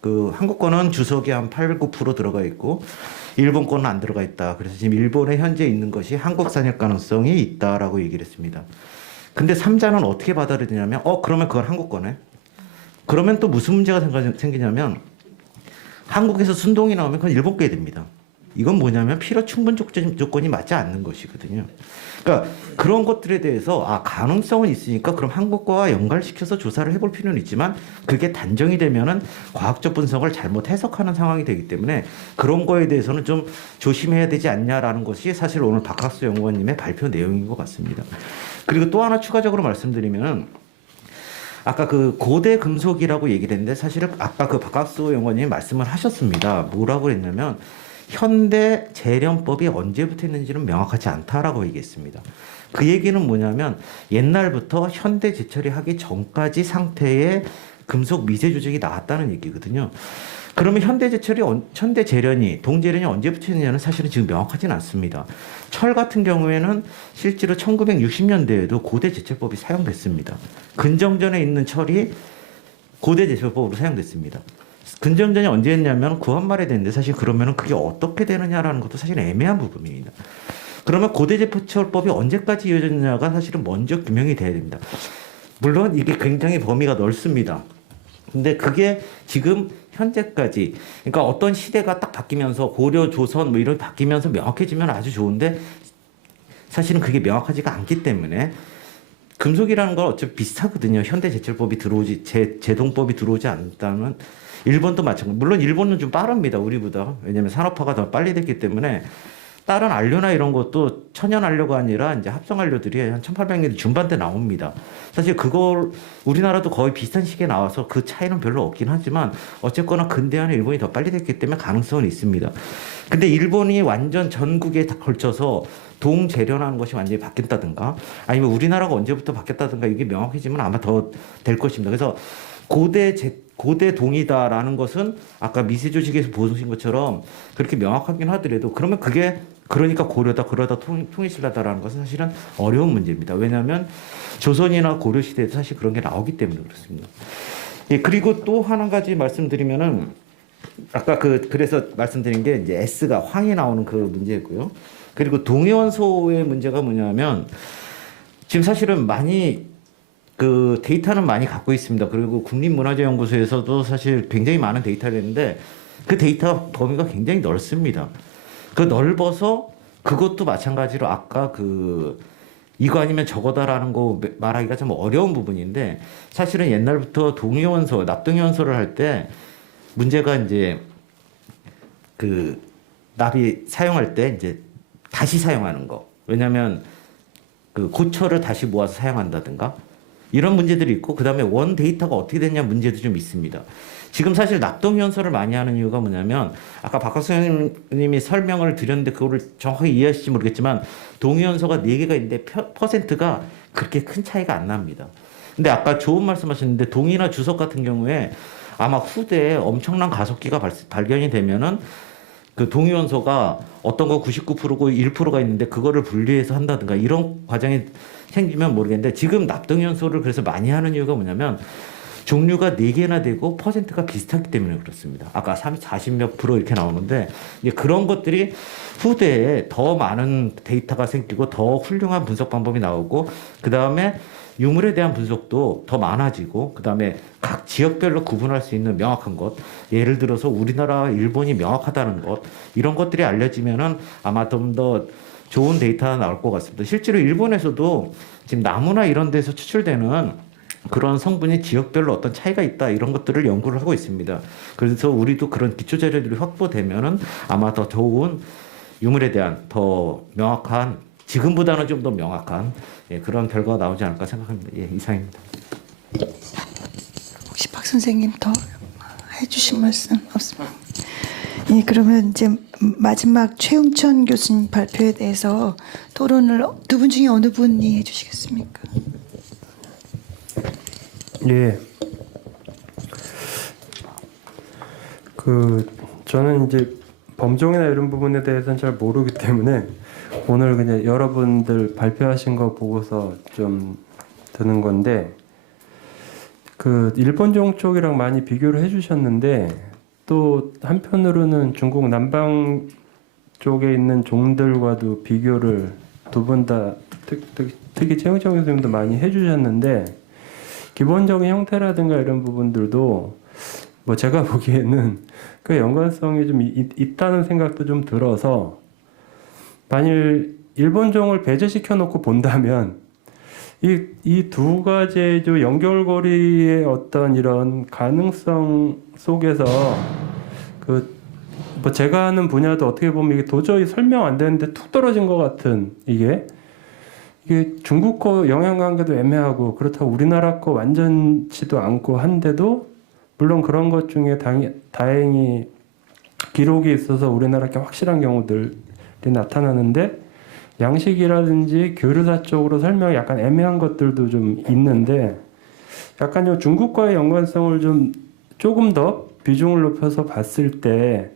그 한국 거는 주석이 한 8, 9% 들어가 있고 일본 거는 안 들어가 있다. 그래서 지금 일본에 현재 있는 것이 한국산일 가능성이 있다라고 얘기를 했습니다. 근데 삼자는 어떻게 받아들이냐면 그러면 그건 한국 거네. 그러면 또 무슨 문제가 생기냐면 한국에서 순동이 나오면 그건 일본 게 됩니다. 이건 뭐냐면 필요 충분 조건이 맞지 않는 것이거든요. 그러니까 그런 것들에 대해서 가능성은 있으니까 그럼 한국과와 연관시켜서 조사를 해볼 필요는 있지만 그게 단정이 되면은 과학적 분석을 잘못 해석하는 상황이 되기 때문에 그런 거에 대해서는 좀 조심해야 되지 않냐라는 것이 사실 오늘 박학수 연구원님의 발표 내용인 것 같습니다. 그리고 또 하나 추가적으로 말씀드리면은 아까 그 고대 금속이라고 얘기를 했는데 사실은 아까 그 박학수 연구원님이 말씀을 하셨습니다. 뭐라고 했냐면 현대 재련법이 언제부터 했는지는 명확하지 않다라고 얘기했습니다. 그 얘기는 뭐냐면 옛날부터 현대 제철이 하기 전까지 상태의 금속 미세 조직이 나왔다는 얘기거든요. 그러면 현대 재련이 동재련이 언제부터 했느냐는 사실은 지금 명확하진 않습니다. 철 같은 경우에는 실제로 1960년대에도 고대 제철법이 사용됐습니다. 근정전에 있는 철이 고대 제철법으로 사용됐습니다. 근정전이 언제 했냐면 구한말에 됐는데 사실 그러면 그게 어떻게 되느냐라는 것도 사실 애매한 부분입니다. 그러면 고대 제철법이 언제까지 이어졌느냐가 사실은 먼저 규명이 돼야 됩니다. 물론 이게 굉장히 범위가 넓습니다. 근데 그게 지금 현재까지 그러니까 어떤 시대가 딱 바뀌면서 고려, 조선 뭐 이런 바뀌면서 명확해지면 아주 좋은데 사실은 그게 명확하지가 않기 때문에 금속이라는 건 어차피 비슷하거든요. 현대 제철법이 들어오지 제동법이 들어오지 않다면 일본도 마찬가지. 물론 일본은 좀 빠릅니다. 우리보다. 왜냐하면 산업화가 더 빨리 됐기 때문에 다른 안료나 이런 것도 천연 안료가 아니라 이제 합성 안료들이 한 1800년 중반 때 나옵니다. 사실 그걸 우리나라도 거의 비슷한 시기에 나와서 그 차이는 별로 없긴 하지만 어쨌거나 근대화는 일본이 더 빨리 됐기 때문에 가능성은 있습니다. 근데 일본이 완전 전국에 다 걸쳐서 동재련하는 것이 완전히 바뀌었다든가 아니면 우리나라가 언제부터 바뀌었다든가 이게 명확해지면 아마 더 될 것입니다. 그래서 고대 동이다라는 것은 아까 미세조직에서 보신 것처럼 그렇게 명확하긴 하더라도 그러면 그게 그러니까 고려다 그러다 통일신라다라는 것은 사실은 어려운 문제입니다. 왜냐하면 조선이나 고려 시대에도 사실 그런 게 나오기 때문에 그렇습니다. 예, 그리고 또 한 가지 말씀드리면은 아까 그래서 말씀드린 게 이제 S가 황이 나오는 그 문제고요. 그리고 동위원소의 문제가 뭐냐면 지금 사실은 많이 그 데이터는 많이 갖고 있습니다. 그리고 국립문화재연구소에서도 사실 굉장히 많은 데이터를 했는데 그 데이터 범위가 굉장히 넓습니다. 그 넓어서 그것도 마찬가지로 아까 이거 아니면 저거다라는 거 말하기가 좀 어려운 부분인데 사실은 옛날부터 동위원소, 납동위원소를 할 때 문제가 이제 납이 사용할 때 이제 다시 사용하는 거. 왜냐하면 고철을 다시 모아서 사용한다든가 이런 문제들이 있고 그다음에 원 데이터가 어떻게 되냐 문제도 좀 있습니다. 지금 사실 납동위원소를 많이 하는 이유가 뭐냐면 아까 박학수 선생님이 설명을 드렸는데 그거를 정확하게 이해하실지 모르겠지만 동위원소가 4개가 있는데 퍼센트가 그렇게 큰 차이가 안 납니다. 근데 아까 좋은 말씀하셨는데 동이나 주석 같은 경우에 아마 후대에 엄청난 가속기가 발견이 되면은 그 동위원소가 어떤 거 99%고 1%가 있는데 그거를 분리해서 한다든가 이런 과정이 생기면 모르겠는데 지금 납동위원소를 그래서 많이 하는 이유가 뭐냐면 종류가 4개나 되고 퍼센트가 비슷하기 때문에 그렇습니다. 아까 40몇 % 이렇게 나오는데 이제 그런 것들이 후대에 더 많은 데이터가 생기고 더 훌륭한 분석 방법이 나오고 그 다음에 유물에 대한 분석도 더 많아지고 그 다음에 각 지역별로 구분할 수 있는 명확한 것 예를 들어서 우리나라와 일본이 명확하다는 것 이런 것들이 알려지면은 아마 좀 더 좋은 데이터가 나올 것 같습니다. 실제로 일본에서도 지금 나무나 이런 데서 추출되는 그런 성분이 지역별로 어떤 차이가 있다 이런 것들을 연구를 하고 있습니다. 그래서 우리도 그런 기초 자료들이 확보되면은 아마 더 좋은 유물에 대한 더 명확한 지금보다는 좀 더 명확한 그런 결과가 나오지 않을까 생각합니다. 예, 이상입니다. 혹시 박 선생님 더 해주신 말씀 없습니까? 예, 그러면 이제 마지막 최웅천 교수님 발표에 대해서 토론을 두 분 중에 어느 분이 해주시겠습니까? 예. 저는 이제 범종이나 이런 부분에 대해서는 잘 모르기 때문에 오늘 그냥 여러분들 발표하신 거 보고서 좀 드는 건데, 일본종 쪽이랑 많이 비교를 해주셨는데, 또 한편으로는 중국 남방 쪽에 있는 종들과도 비교를 두 분 다 특히 최영정 교수님도 많이 해주셨는데, 기본적인 형태라든가 이런 부분들도 뭐 제가 보기에는 그 연관성이 좀 있다는 생각도 좀 들어서, 만일 일본종을 배제시켜 놓고 본다면 이 두 가지의 좀 연결고리의 어떤 이런 가능성 속에서 뭐 제가 하는 분야도 어떻게 보면 이게 도저히 설명 안 되는데 툭 떨어진 것 같은 이게 중국 거 영향관계도 애매하고, 그렇다고 우리나라 거 완전치도 않고 한데도, 물론 그런 것 중에 다행히 기록이 있어서 우리나라 게 확실한 경우들이 나타나는데, 양식이라든지 교류사 쪽으로 설명이 약간 애매한 것들도 좀 있는데, 약간 요 중국과의 연관성을 조금 더 비중을 높여서 봤을 때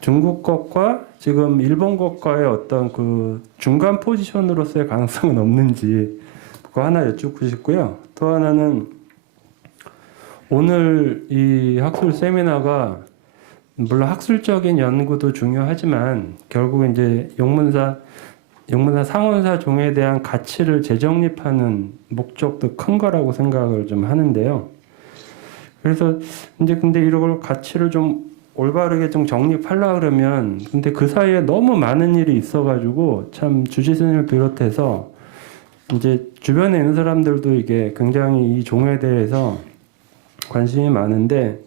중국 것과 지금 일본 것과의 어떤 그 중간 포지션으로서의 가능성은 없는지 그거 하나 여쭙고 싶고요. 또 하나는 오늘 이 학술 세미나가 물론 학술적인 연구도 중요하지만 결국 이제 용문사 상원사 종에 대한 가치를 재정립하는 목적도 큰 거라고 생각을 좀 하는데요. 그래서 이제 근데 이런 가치를 좀 올바르게 좀 정립하려 그러면, 근데 그 사이에 너무 많은 일이 있어가지고 참 주지선을 비롯해서 이제 주변에 있는 사람들도 이게 굉장히 이 종에 대해서 관심이 많은데,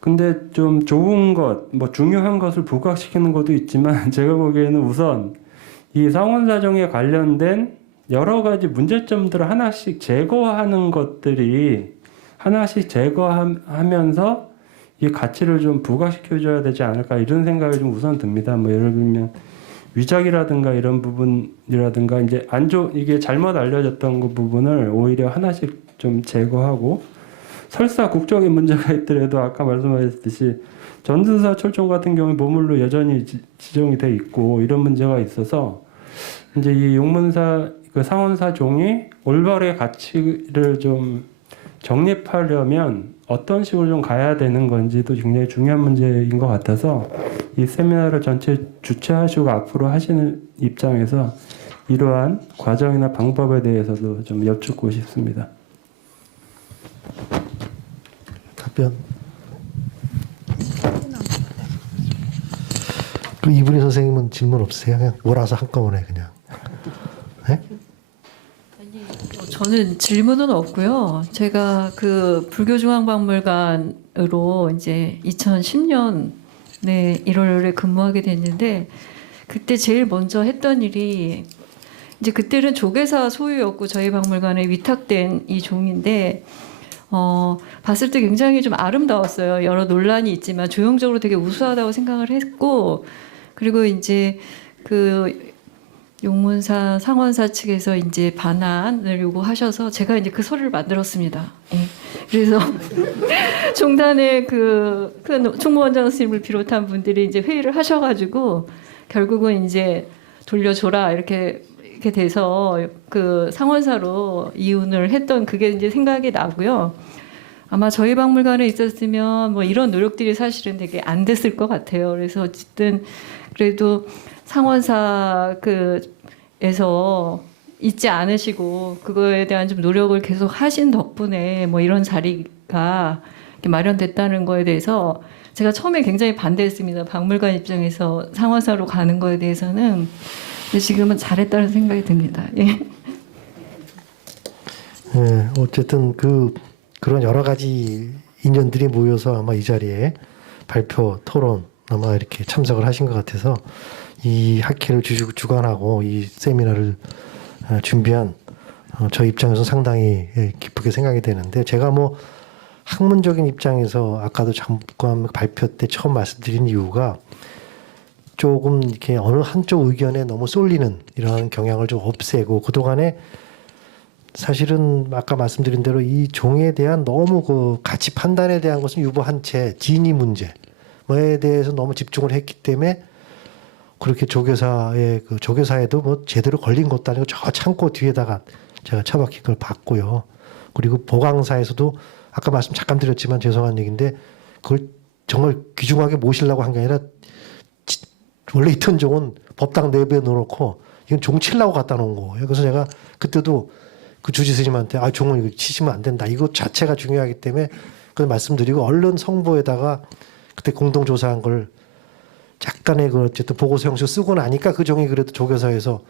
근데 좀 좋은 것, 뭐 중요한 것을 부각시키는 것도 있지만 제가 보기에는 우선 이 상원사정에 관련된 여러 가지 문제점들을 하나씩 제거하는 것들이 하나씩 제거하면서 이 가치를 좀 부각시켜줘야 되지 않을까, 이런 생각이 좀 우선 듭니다. 뭐 예를 들면 위작이라든가 이런 부분이라든가 이제 이게 잘못 알려졌던 그 부분을 오히려 하나씩 좀 제거하고, 설사 국적인 문제가 있더라도 아까 말씀하셨듯이 전두사 철종 같은 경우에 보물로 여전히 지정이 돼 있고 이런 문제가 있어서 이제 이 용문사 그 상원사 종이 올바르게 가치를 좀 정립하려면 어떤 식으로 좀 가야 되는 건지도 굉장히 중요한 문제인 것 같아서 이 세미나를 전체 주최하시고 앞으로 하시는 입장에서 이러한 과정이나 방법에 대해서도 좀 여쭙고 싶습니다. 답변. 그 이분희 선생님은 질문 없으세요? 그냥 몰아서 한꺼번에 그냥. 네? 저는 질문은 없고요. 제가 그 불교중앙박물관으로 이제 2010년에 1월에 근무하게 됐는데, 그때 제일 먼저 했던 일이, 이제 그때는 조계사 소유였고 저희 박물관에 위탁된 이 종인데, 봤을 때 굉장히 좀 아름다웠어요. 여러 논란이 있지만 조형적으로 되게 우수하다고 생각을 했고, 그리고 이제 그 용문사 상원사 측에서 이제 반환을 요구하셔서 제가 이제 그 서류를 만들었습니다. 예. 그래서 종단의 그 총무원장 선생님을 비롯한 분들이 이제 회의를 하셔가지고 결국은 이제 돌려줘라 이렇게 돼서 그 상원사로 이혼을 했던 그게 이제 생각이 나고요. 아마 저희 박물관에 있었으면 뭐 이런 노력들이 사실은 되게 안 됐을 것 같아요. 그래서 어쨌든 그래도 상원사 에서 잊지 않으시고 그거에 대한 좀 노력을 계속 하신 덕분에 뭐 이런 자리가 이렇게 마련됐다는 거에 대해서 제가 처음에 굉장히 반대했습니다. 박물관 입장에서 상원사로 가는 거에 대해서는. 근데 지금은 잘했다는 생각이 듭니다. 예. 네, 어쨌든 그런 여러 가지 인연들이 모여서 아마 이 자리에 발표, 토론 아마 이렇게 참석을 하신 것 같아서 이 학회를 주관하고 이 세미나를 준비한 저 입장에서 상당히 기쁘게 생각이 되는데, 제가 뭐 학문적인 입장에서 아까도 잠깐 발표 때 처음 말씀드린 이유가 조금 이렇게 어느 한쪽 의견에 너무 쏠리는 이런 경향을 좀 없애고, 그동안에 사실은 아까 말씀드린 대로 이 종에 대한 너무 그 가치 판단에 대한 것은 유보한 채 진위 문제 뭐에 대해서 너무 집중을 했기 때문에 그렇게 조교사에도 뭐 제대로 걸린 것도 아니고 저 창고 뒤에다가 제가 처박힌 걸 봤고요. 그리고 보강사에서도 아까 말씀 잠깐 드렸지만 죄송한 얘기인데 그걸 정말 귀중하게 모시려고 한 게 아니라 원래 있던 종은 법당 내부에 넣어놓고 이건 종 치려고 갖다 놓은 거예요. 그래서 제가 그때도 그 주지 스님한테 종은 이거 치시면 안 된다. 이거 자체가 중요하기 때문에 그걸 말씀드리고, 얼른 성보에다가 그때 공동조사한 걸 약간의 그 어쨌든 보고서 형식 쓰고 나니까 그 종이 그래도 조교사에서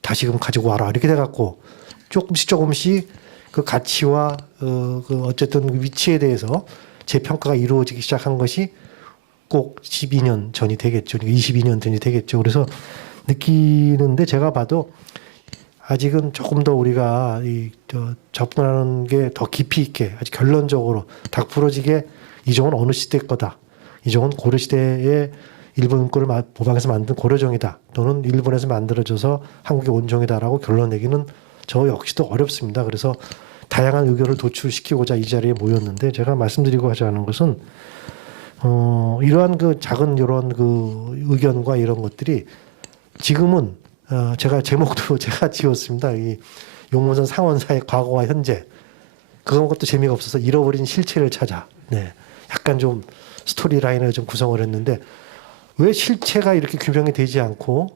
다시금 가지고 와라 이렇게 돼갖고 조금씩 그 가치와 그 어쨌든 위치에 대해서 재평가가 이루어지기 시작한 것이 꼭 12년 전이 되겠죠. 22년 전이 되겠죠. 그래서 느끼는데, 제가 봐도 아직은 조금 더 우리가 접근하는 게 더 깊이 있게, 아직 결론적으로 딱 부러지게 이 종은 어느 시대 거다. 이 종은 고려 시대에 일본 거를 모방해서 만든 고려종이다. 또는 일본에서 만들어져서 한국에 온 종이다라고 결론 내기는 저 역시도 어렵습니다. 그래서 다양한 의견을 도출시키고자 이 자리에 모였는데, 제가 말씀드리고 하지 않은 것은 이러한 그 작은 이런 그 의견과 이런 것들이 지금은 제가 제목도 제가 지었습니다. 이 용문선 상원사의 과거와 현재. 그런 것도 재미가 없어서 잃어버린 실체를 찾아. 네. 약간 좀 스토리라인을 좀 구성을 했는데, 왜 실체가 이렇게 규명이 되지 않고,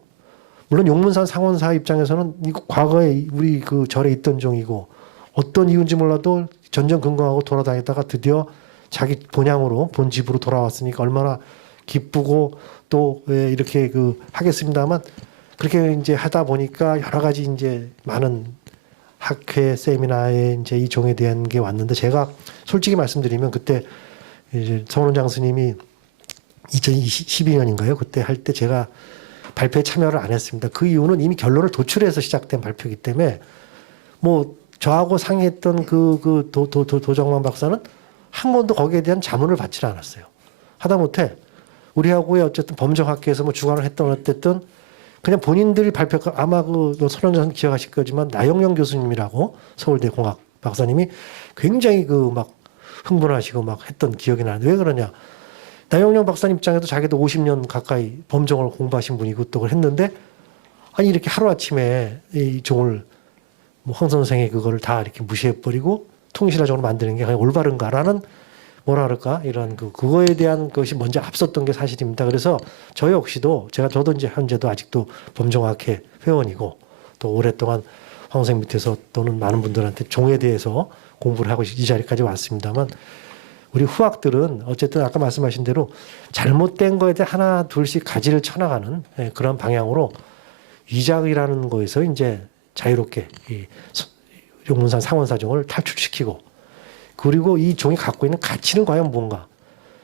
물론 용문산 상원사 입장에서는 이거 과거에 우리 그 절에 있던 종이고 어떤 이유인지 몰라도 전전 근거하고 돌아다니다가 드디어 자기 본향으로 본 집으로 돌아왔으니까 얼마나 기쁘고 또 이렇게 그 하겠습니다만, 그렇게 이제 하다 보니까 여러 가지 이제 많은 학회 세미나에 이제 이 종에 대한 게 왔는데, 제가 솔직히 말씀드리면 그때 이제 성원장 스님이 2012년인가요? 그때 할 때 제가 발표에 참여를 안 했습니다. 그 이유는 이미 결론을 도출해서 시작된 발표이기 때문에, 뭐 저하고 상의했던 도정만 박사는 한 번도 거기에 대한 자문을 받지 않았어요. 하다못해 우리하고의 어쨌든 범정학회에서 뭐 주관을 했던 어쨌든 그냥 본인들이 발표가, 아마 그 선원장 기억하실 거지만 나영영 교수님이라고 서울대 공학 박사님이 굉장히 그 막 흥분하시고 막 했던 기억이 나는데, 왜 그러냐? 나영영 박사님 입장에도 자기도 50년 가까이 범정을 공부하신 분이고 또 했는데, 아니 이렇게 하루아침에 이 종을 뭐 황 선생의 그거를 다 이렇게 무시해버리고 통실화적으로 만드는 게 올바른가라는, 뭐라 그럴까, 이런 그거에 대한 것이 먼저 앞섰던 게 사실입니다. 그래서 저 역시도 저도 이제 현재도 아직도 범정학회 회원이고 또 오랫동안 황 선생 밑에서 또는 많은 분들한테 종에 대해서 공부를 하고 이 자리까지 왔습니다만, 우리 후학들은 어쨌든 아까 말씀하신 대로 잘못된 거에 대해 하나 둘씩 가지를 쳐나가는 그런 방향으로 위작이라는 거에서 이제 자유롭게 이 용문산 상원사종을 탈출시키고, 그리고 이 종이 갖고 있는 가치는 과연 뭔가.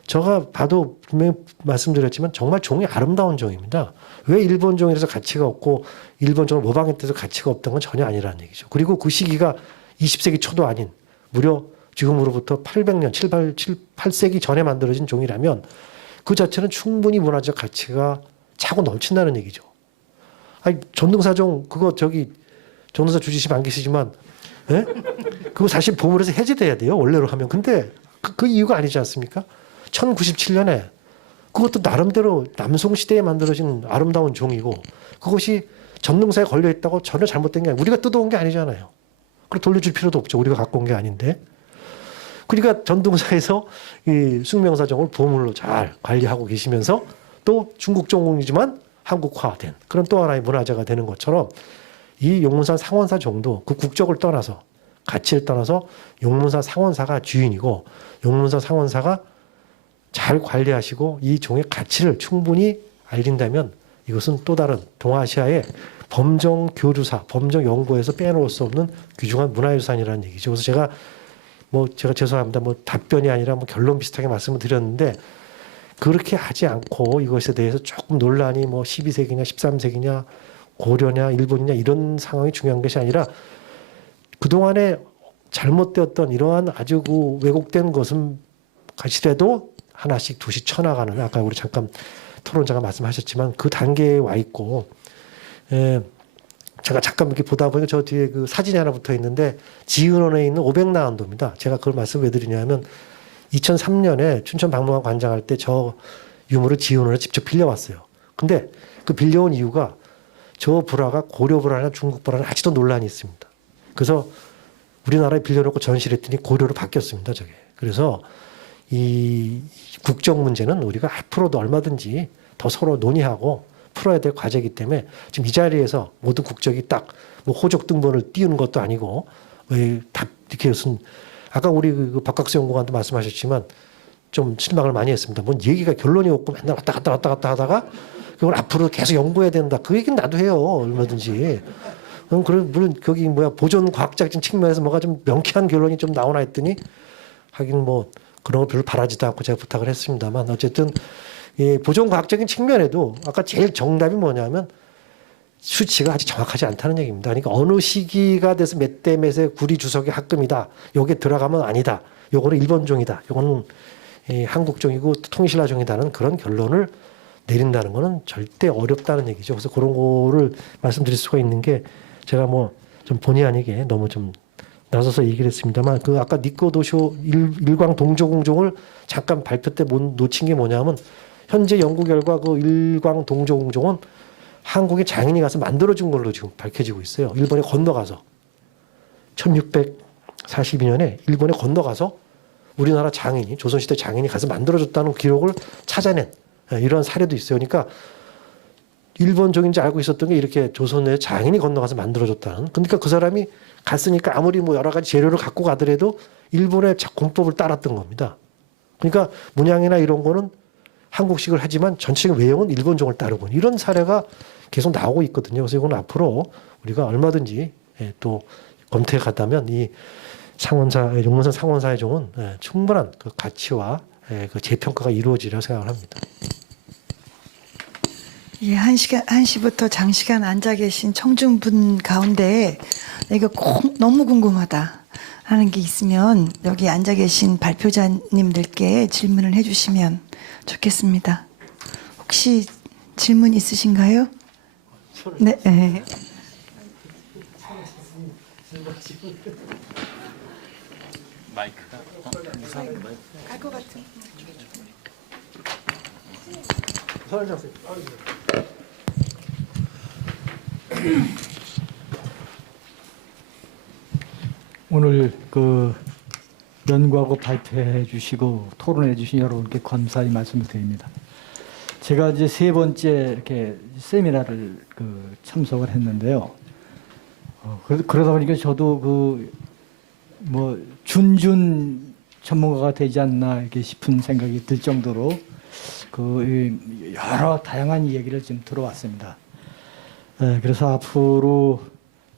제가 봐도 분명히 말씀드렸지만 정말 종이 아름다운 종입니다. 왜 일본 종이라서 가치가 없고 일본 종을 모방했대서 가치가 없던 건 전혀 아니라는 얘기죠. 그리고 그 시기가 20세기 초도 아닌 무려 지금으로부터 800년, 8세기 전에 만들어진 종이라면 그 자체는 충분히 문화적 가치가 차고 넘친다는 얘기죠. 아니, 전등사종 그거 전등사 주지심 안 계시지만, 예? 그거 사실 보물에서 해제돼야 돼요, 원래로 하면. 근데 그 이유가 아니지 않습니까? 1097년에 그것도 나름대로 남송 시대에 만들어진 아름다운 종이고, 그것이 전등사에 걸려 있다고 전혀 잘못된 게 아니에요. 우리가 뜯어온 게 아니잖아요. 그리고 돌려줄 필요도 없죠. 우리가 갖고 온 게 아닌데. 그러니까 전등사에서 이 숭명사종을 보물로 잘 관리하고 계시면서 또 중국 종이지만 한국화된 그런 또 하나의 문화재가 되는 것처럼, 이 용문산 상원사 종도 그 국적을 떠나서, 가치를 떠나서 용문산 상원사가 주인이고, 용문산 상원사가 잘 관리하시고 이 종의 가치를 충분히 알린다면 이것은 또 다른 동아시아의 범정 교류사, 범정 연구에서 빼놓을 수 없는 귀중한 문화유산이라는 얘기죠. 그래서 제가 죄송합니다. 뭐 답변이 아니라 뭐 결론 비슷하게 말씀을 드렸는데, 그렇게 하지 않고 이것에 대해서 조금 논란이 뭐 12세기냐 13세기냐 고려냐 일본이냐 이런 상황이 중요한 것이 아니라 그동안에 잘못되었던 이러한 아주 그 왜곡된 것은 가시라도 하나씩 두씩 쳐나가는, 아까 우리 잠깐 토론자가 말씀하셨지만 그 단계에 와 있고, 제가 잠깐 이렇게 보다 보니까 저 뒤에 그 사진이 하나 붙어 있는데 지은원에 있는 500나원도입니다. 제가 그걸 말씀 왜 드리냐면 2003년에 춘천박물관 관장할 때 저 유물을 지은원에 직접 빌려왔어요. 근데 그 빌려온 이유가 저 불화가 고려 불화나 중국 불화나 아직도 논란이 있습니다. 그래서 우리나라에 빌려놓고 전시를 했더니 고려로 바뀌었습니다. 저게. 그래서 이 국적 문제는 우리가 앞으로도 얼마든지 더 서로 논의하고 풀어야 될 과제이기 때문에 지금 이 자리에서 모든 국적이 딱 뭐 호적 등본을 띄우는 것도 아니고 왜 다 이렇게 무슨 아까 우리 그 박학수 연구관도 말씀하셨지만 좀 실망을 많이 했습니다. 뭔 얘기가 결론이 없고 맨날 왔다 갔다 하다가 그걸 앞으로 계속 연구해야 된다. 그 얘기는 나도 해요. 얼마든지. 그럼 물론 거기 뭐야 보존 과학적인 측면에서 뭐가 좀 명쾌한 결론이 좀 나오나 했더니 하긴 뭐 그런 걸 별로 바라지도 않고 제가 부탁을 했습니다만 어쨌든 예, 보존 과학적인 측면에도 아까 제일 정답이 뭐냐면 수치가 아직 정확하지 않다는 얘기입니다. 그러니까 어느 시기가 돼서 몇 대 몇의 구리 주석의 합금이다. 요게 들어가면 아니다. 요거는 일본종이다. 요거는 예, 한국종이고 통일신라종이다는 그런 결론을 내린다는 거는 절대 어렵다는 얘기죠. 그래서 그런 거를 말씀드릴 수가 있는 게 제가 뭐 좀 본의 아니게 너무 좀 나서서 얘기를 했습니다만 그 아까 니코도쇼 일광 동조공종을 잠깐 발표 때 놓친 게 뭐냐면 현재 연구 결과 그 일광 동조공종은 한국의 장인이 가서 만들어준 걸로 지금 밝혀지고 있어요. 일본에 건너가서 1642년에 일본에 건너가서 우리나라 장인이 조선시대 장인이 가서 만들어줬다는 기록을 찾아낸 이런 사례도 있어요. 그러니까 일본종인지 알고 있었던 게 이렇게 조선의 장인이 건너가서 만들어줬다는. 그러니까 그 사람이 갔으니까 아무리 뭐 여러 가지 재료를 갖고 가더라도 일본의 공법을 따랐던 겁니다. 그러니까 문양이나 이런 거는 한국식을 하지만 전체적인 외형은 일본종을 따르고 이런 사례가 계속 나오고 있거든요. 그래서 이건 앞으로 우리가 얼마든지 또 검토해 가다면 이 상원사, 용문산 상원사의 종은 충분한 그 가치와 그 재평가가 이루어지리라고 생각을 합니다. 예, 1시부터 장시간 앉아 계신 청중분 가운데 이거 꼭 너무 궁금하다 하는 게 있으면 여기 앉아 계신 발표자님들께 질문을 해주시면 좋겠습니다. 혹시 질문 있으신가요? 네. 네. 마이크가 갈것 같은. 오늘 그 연구하고 발표해 주시고 토론해 주신 여러분께 감사의 말씀을 드립니다. 제가 이제 세 번째 이렇게 세미나를 그 참석을 했는데요. 그러다 보니까 저도 그 뭐 준준 전문가가 되지 않나 이렇게 싶은 생각이 들 정도로 그 여러 다양한 이야기를 지금 들어왔습니다. 그래서 앞으로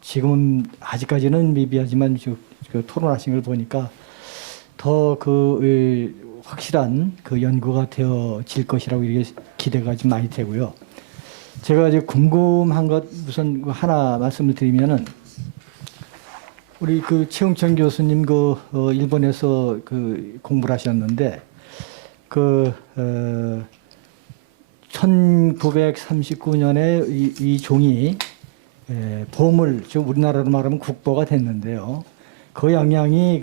지금은 아직까지는 미비하지만 그 토론하신 걸 보니까 더 그 확실한 그 연구가 되어질 것이라고 이렇게 기대가 좀 많이 되고요. 제가 이제 궁금한 것 우선 하나 말씀을 드리면은 우리 그 최웅천 교수님 그 일본에서 그 공부를 하셨는데 그 1939년에 이 종이 보물, 즉 우리나라로 말하면 국보가 됐는데요. 그 영향이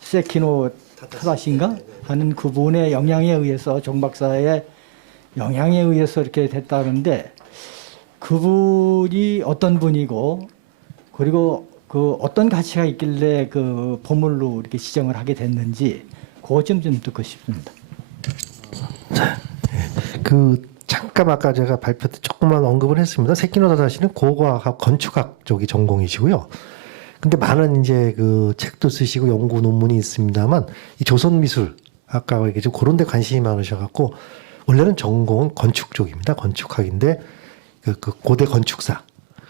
세키노 타다시인가 하는 그분의 영향에 의해서 정 박사의 영향에 의해서 이렇게 됐다는데 그분이 어떤 분이고 그리고 그 어떤 가치가 있길래 그 보물로 이렇게 지정을 하게 됐는지 그것 좀 듣고 싶습니다. 그 잠깐 아까 제가 발표 때 조금만 언급을 했습니다. 세키노 타다시는 고고학하고 건축학 쪽이 전공이시고요. 근데 많은 이제 그 책도 쓰시고 연구 논문이 있습니다만 이 조선 미술 아까 얘기했죠. 그런 데 관심이 많으셔갖고 원래는 전공은 건축 쪽입니다. 건축학인데 그 고대 건축사.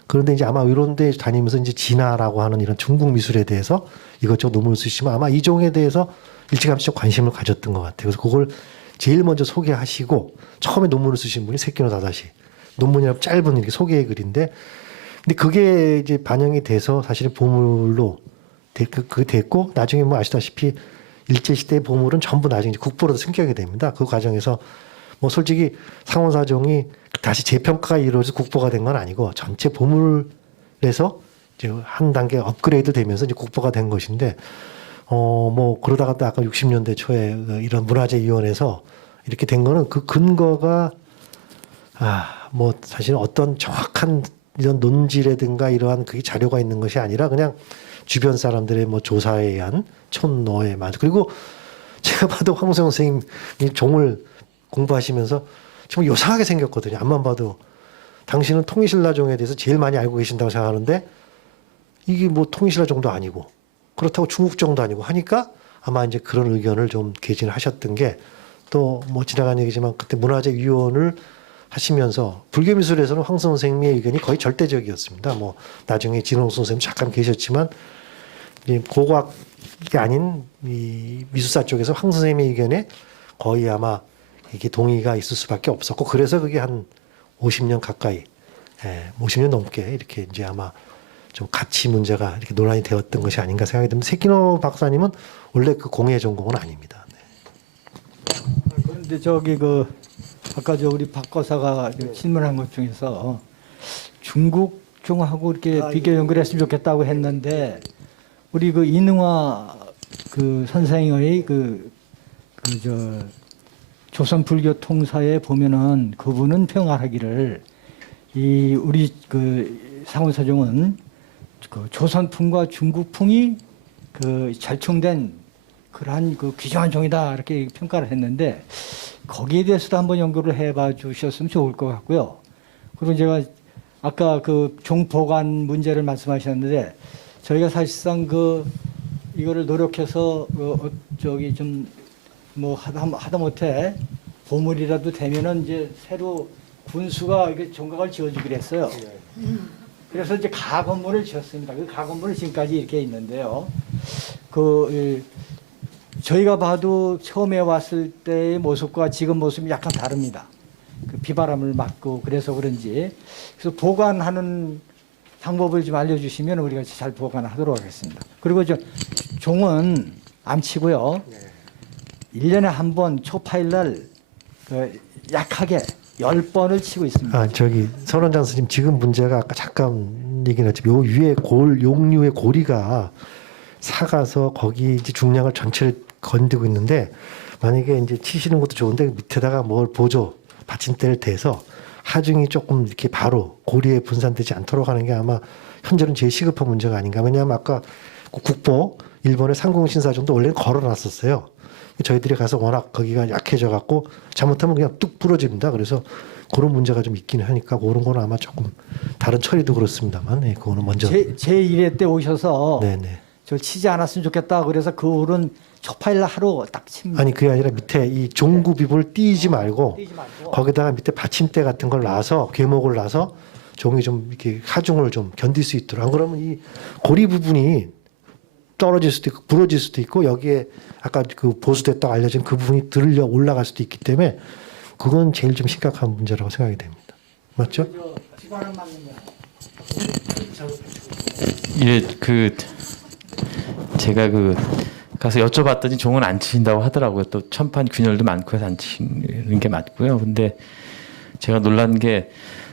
그런데 이제 아마 이런 데 다니면서 이제 진화라고 하는 이런 중국 미술에 대해서 이것저것 논문을 쓰시면 아마 이 종에 대해서 일찌감치 좀 관심을 가졌던 것 같아요. 그래서 그걸 제일 먼저 소개하시고 처음에 논문을 쓰신 분이 세키노 다다시. 논문이라면 짧은 이렇게 소개의 글인데, 근데 그게 이제 반영이 돼서 사실은 보물로 그 됐고, 나중에 뭐 아시다시피 일제 시대의 보물은 전부 나중에 이제 국보로 승격이 됩니다. 그 과정에서 뭐 솔직히 상원사정이 다시 재평가가 이루어져서 국보가 된 건 아니고 전체 보물에서 이제 한 단계 업그레이드 되면서 이제 국보가 된 것인데, 뭐 그러다가 또 아까 60년대 초에 이런 문화재위원회에서 이렇게 된 거는 그 근거가 뭐 사실 어떤 정확한 이런 논지라든가 이러한 그게 자료가 있는 것이 아니라 그냥 주변 사람들의 뭐 조사에 의한 촌노의 말. 그리고 제가 봐도 황무성 선생님이 종을 공부하시면서 정말 요상하게 생겼거든요. 앞만 봐도 당신은 통일신라종에 대해서 제일 많이 알고 계신다고 생각하는데 이게 뭐 통일신라종도 아니고 그렇다고 중국종도 아니고 하니까 아마 이제 그런 의견을 좀 개진하셨던 게 또 뭐 지나간 얘기지만 그때 문화재위원을 하시면서 불교미술에서는 황선 선생님의 의견이 거의 절대적이었습니다. 뭐 나중에 진홍 선생님 잠깐 계셨지만 고고학이 아닌 이 미술사 쪽에서 황 선생님의 의견에 거의 아마 이게 동의가 있을 수밖에 없었고 그래서 그게 한 50년 가까이, 50년 넘게 이렇게 이제 아마 좀 가치 문제가 이렇게 논란이 되었던 것이 아닌가 생각이 듭니다. 세키노 박사님은 원래 그 공예 전공은 아닙니다. 그런데 저기 그 아까 저 우리 박 거사가 질문한 것 중에서 중국 종하고 이렇게 비교 연결했으면 좋겠다고 했는데 우리 그 이능화 그 선생의 저 조선 불교 통사에 보면은 그분은 평안하기를 이 우리 그 상원사종은 그 조선풍과 중국풍이 그 절충된 그러한 그 귀중한 종이다 이렇게 평가를 했는데 거기에 대해서도 한번 연구를 해봐 주셨으면 좋을 것 같고요. 그리고 제가 아까 그 종 보관 문제를 말씀하셨는데 저희가 사실상 그 이거를 노력해서 저기 좀 뭐 하다못해 보물이라도 되면은 이제 새로 군수가 이게 종각을 지어주기로 했어요. 그래서 이제 가건물을 지었습니다. 그 가건물은 지금까지 이렇게 있는데요. 저희가 봐도 처음에 왔을 때의 모습과 지금 모습이 약간 다릅니다. 그 비바람을 맞고 그래서 그런지. 그래서 보관하는 방법을 좀 알려주시면 우리가 잘 보관하도록 하겠습니다. 그리고 종은 안 치고요. 1년에 한 번 초파일날 그 약하게 10번을 치고 있습니다. 저기 선원장 스님 지금 문제가 아까 잠깐 얘기는 했지만 요 위에 용류의 고리가 사가서 거기 이제 중량을 전체를 건드고 있는데 만약에 이제 치시는 것도 좋은데 밑에다가 뭘 보조 받침대를 대서 하중이 조금 이렇게 바로 고리에 분산되지 않도록 하는 게 아마 현재는 제일 시급한 문제가 아닌가. 왜냐하면 아까 국보 일본의 상공신사정도 원래는 걸어놨었어요. 저희들이 가서 워낙 거기가 약해져 갖고 잘못하면 그냥 뚝 부러집니다. 그래서 그런 문제가 좀 있긴 하니까 그런 거는 아마 조금 다른 처리도 그렇습니다만 그거는 먼저 제1회 때 오셔서 네네. 저 치지 않았으면 좋겠다. 그래서 그 홀은 초파일날 하루 딱 칩니다. 아니 그게 아니라 밑에 이 종구 비보를 띄지 말고 거기다가 밑에 받침대 같은 걸 놔서 궤목을 놔서 종이 좀 이렇게 하중을 좀 견딜 수 있도록. 안 그러면 이 고리 부분이 떨어질 수도 있고 부러질 수도 있고 여기에 아까 그 보수됐다고 알려진 그 부분이 들려 올라갈 수도 있기 때문에 그건 제일 좀 심각한 문제라고 생각이 됩니다. 맞죠? 예, 제가 가서 여쭤봤더니 종은 안 치신다고 하더라고요. 또 천판 균열도 많고 해서 안 치는 게 맞고요. 근데 제가 놀란 게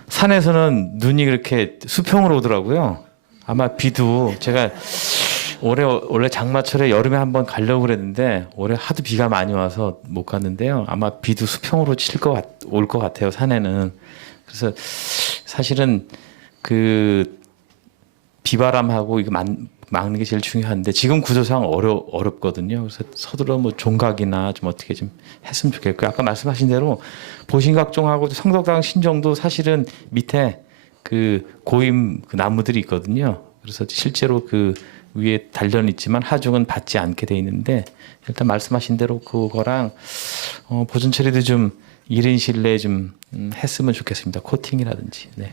산에서는 눈이 그렇게 수평으로 오더라고요. 아마 비도 제가 원래 장마철에 여름에 한번 가려고 그랬는데 올해 하도 비가 많이 와서 못 갔는데요. 아마 비도 수평으로 올 것 같아요. 산에는. 그래서 사실은 그 비바람하고 이거 막는 게 제일 중요한데 지금 구조상 어렵거든요. 그래서 서둘러 뭐 종각이나 좀 어떻게 좀 했으면 좋겠고요. 아까 말씀하신 대로 보신각종하고 성덕당 신종도 사실은 밑에 그 고임 그 나무들이 있거든요. 그래서 실제로 그 위에 단련 있지만 하중은 받지 않게 돼 있는데 일단 말씀하신 대로 그거랑 보존 처리도 좀 이른 시일 내에 좀 했으면 좋겠습니다. 코팅이라든지. 네.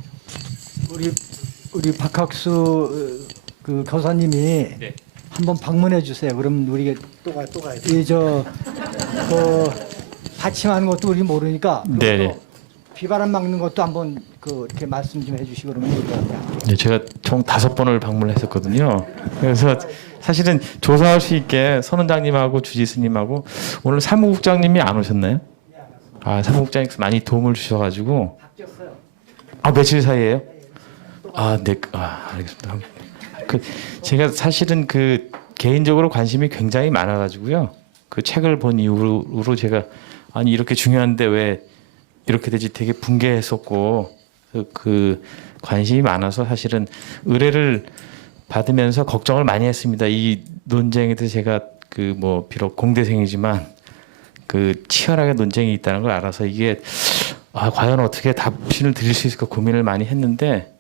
우리 박학수 그 교사님이 한번 방문해 주세요. 그럼 우리가 또 가야 돼. 이저 그 받침하는 것도 우리 모르니까 네네. 비바람 막는 것도 한번 그 이렇게 말씀 좀 해주시고 그러면 우리가 네, 제가 총 5번을 방문을 했었거든요. 그래서 사실은 조사할 수 있게 선 원장님하고 주지스님하고 오늘 사무국장님이 안 오셨나요? 아, 사무국장님께서 많이 도움을 주셔가지고. 아, 며칠 사이에요? 아, 네, 알겠습니다. 제가 사실은 그 개인적으로 관심이 굉장히 많아가지고요. 그 책을 본 이후로 제가 아니 이렇게 중요한데 왜 이렇게 되지 되게 분개했었고 그 관심이 많아서 사실은 의뢰를 받으면서 걱정을 많이 했습니다. 이 논쟁에 대해서 제가 그 뭐 비록 공대생이지만 그 치열하게 논쟁이 있다는 걸 알아서 이게 과연 어떻게 답신을 드릴 수 있을까 고민을 많이 했는데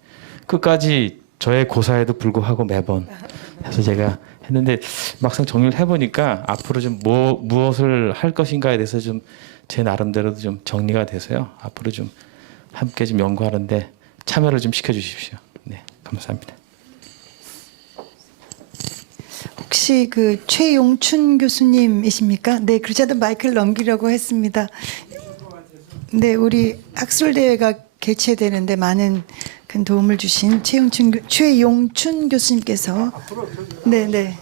끝까지 저의 고사에도 불구하고 매번 해서 제가 했는데 막상 정리를 해보니까 앞으로 좀 무엇을 할 것인가에 대해서 좀 제 나름대로도 좀 정리가 돼서요. 앞으로 좀 함께 좀 연구하는데 참여를 좀 시켜주십시오. 네, 감사합니다. 혹시 그 최용춘 교수님이십니까? 네, 그렇지 않아도 마이크를 넘기려고 했습니다. 네, 우리 학술 대회가 개최되는데 많은 큰 도움을 주신 최용춘 교수님께서 네.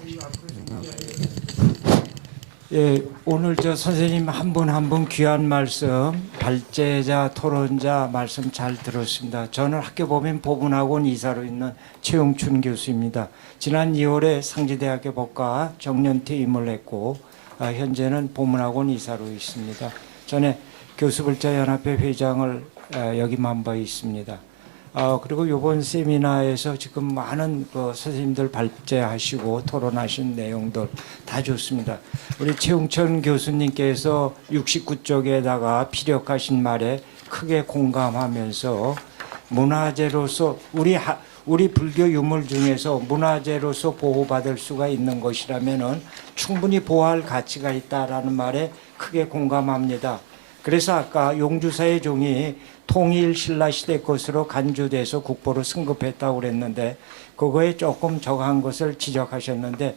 예, 오늘 저 선생님 한 분 한 분 귀한 말씀, 발제자, 토론자 말씀 잘 들었습니다. 저는 학교 보면 보문학원 이사로 있는 최용춘 교수입니다. 지난 2월에 상지대학교 법과 정년퇴 임을 했고 현재는 보문학원 이사로 있습니다. 전에 교수불자연합회 회장을 역임한 바 있습니다. 그리고 이번 세미나에서 지금 많은 그 선생님들 발제하시고 토론하신 내용들 다 좋습니다. 우리 최웅천 교수님께서 69쪽에다가 피력하신 말에 크게 공감하면서 문화재로서 우리 불교 유물 중에서 문화재로서 보호받을 수가 있는 것이라면은 충분히 보호할 가치가 있다라는 말에 크게 공감합니다. 그래서 아까 용주사의 종이 통일 신라시대 것으로 간주돼서 국보로 승급했다고 그랬는데 그거에 조금 적한 것을 지적하셨는데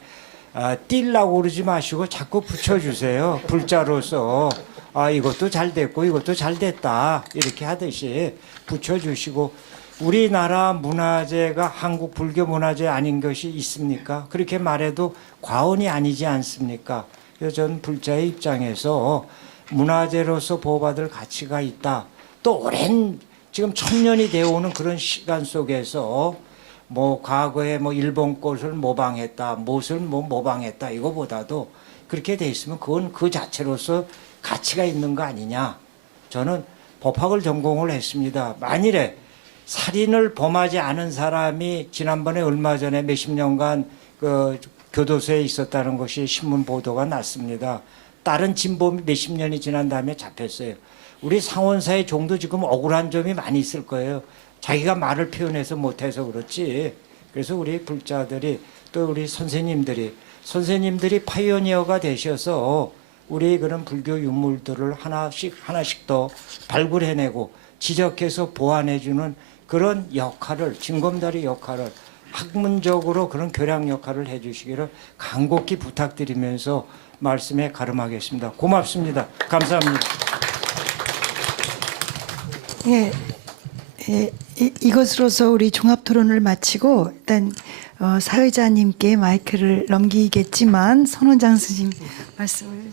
띄려고 그러지 마시고 자꾸 붙여주세요. 불자로서 이것도 잘 됐고 이것도 잘 됐다 이렇게 하듯이 붙여주시고 우리나라 문화재가 한국 불교 문화재 아닌 것이 있습니까? 그렇게 말해도 과언이 아니지 않습니까? 그래서 전 불자의 입장에서 문화재로서 보호받을 가치가 있다. 또 오랜 지금 1000년이 되어오는 그런 시간 속에서 뭐 과거에 뭐 일본 것을 모방했다, 무엇을 뭐 모방했다 이거보다도 그렇게 돼 있으면 그건 그 자체로서 가치가 있는 거 아니냐. 저는 법학을 전공을 했습니다. 만일에 살인을 범하지 않은 사람이 지난번에 얼마 전에 몇십 년간 그 교도소에 있었다는 것이 신문 보도가 났습니다. 다른 진범이 몇십 년이 지난 다음에 잡혔어요. 우리 상원사의 종도 지금 억울한 점이 많이 있을 거예요. 자기가 말을 표현해서 못해서 그렇지. 그래서 우리 불자들이 또 우리 선생님들이 파이오니어가 되셔서 우리 그런 불교 유물들을 하나씩 더 발굴해내고 지적해서 보완해주는 그런 역할을 징검다리 역할을 학문적으로 그런 교량 역할을 해주시기를 간곡히 부탁드리면서 말씀에 가름하겠습니다. 고맙습니다. 감사합니다. 이것으로서 우리 종합토론을 마치고 일단 사회자님께 마이크를 넘기겠지만 선 원장 스님 말씀을.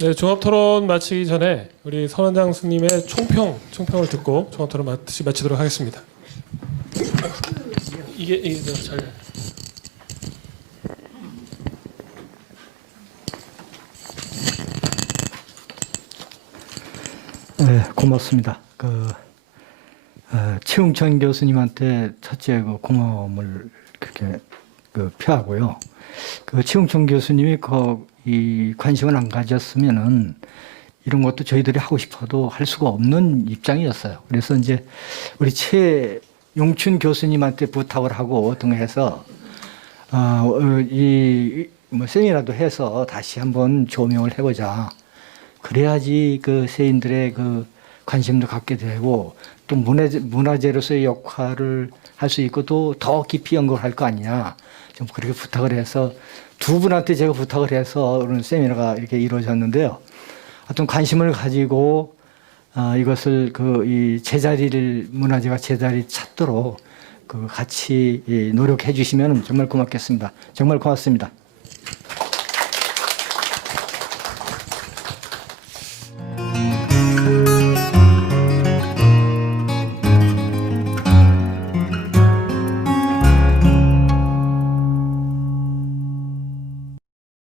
네, 종합토론 마치기 전에 우리 선 원장 스님의 총평을 듣고 종합토론 마치도록 하겠습니다. 이게 잘. 네, 고맙습니다. 최웅천 교수님한테 첫째 고마움을 그렇게 표하고요. 최웅천 교수님이 이 관심을 안 가졌으면은 이런 것도 저희들이 하고 싶어도 할 수가 없는 입장이었어요. 그래서 이제 우리 최용춘 교수님한테 부탁을 하고 등해서 세미나도 해서 다시 한번 조명을 해보자. 그래야지 세인들의 관심도 갖게 되고 또 문화재로서의 역할을 할 수 있고 또 더 깊이 연구할 거 아니냐. 좀 그렇게 부탁을 해서 두 분한테 제가 부탁을 해서 오늘 세미나가 이렇게 이루어졌는데요. 하여튼 관심을 가지고 이것을 이 제자리를 문화재가 제자리 찾도록 같이 노력해 주시면 정말 고맙겠습니다. 정말 고맙습니다.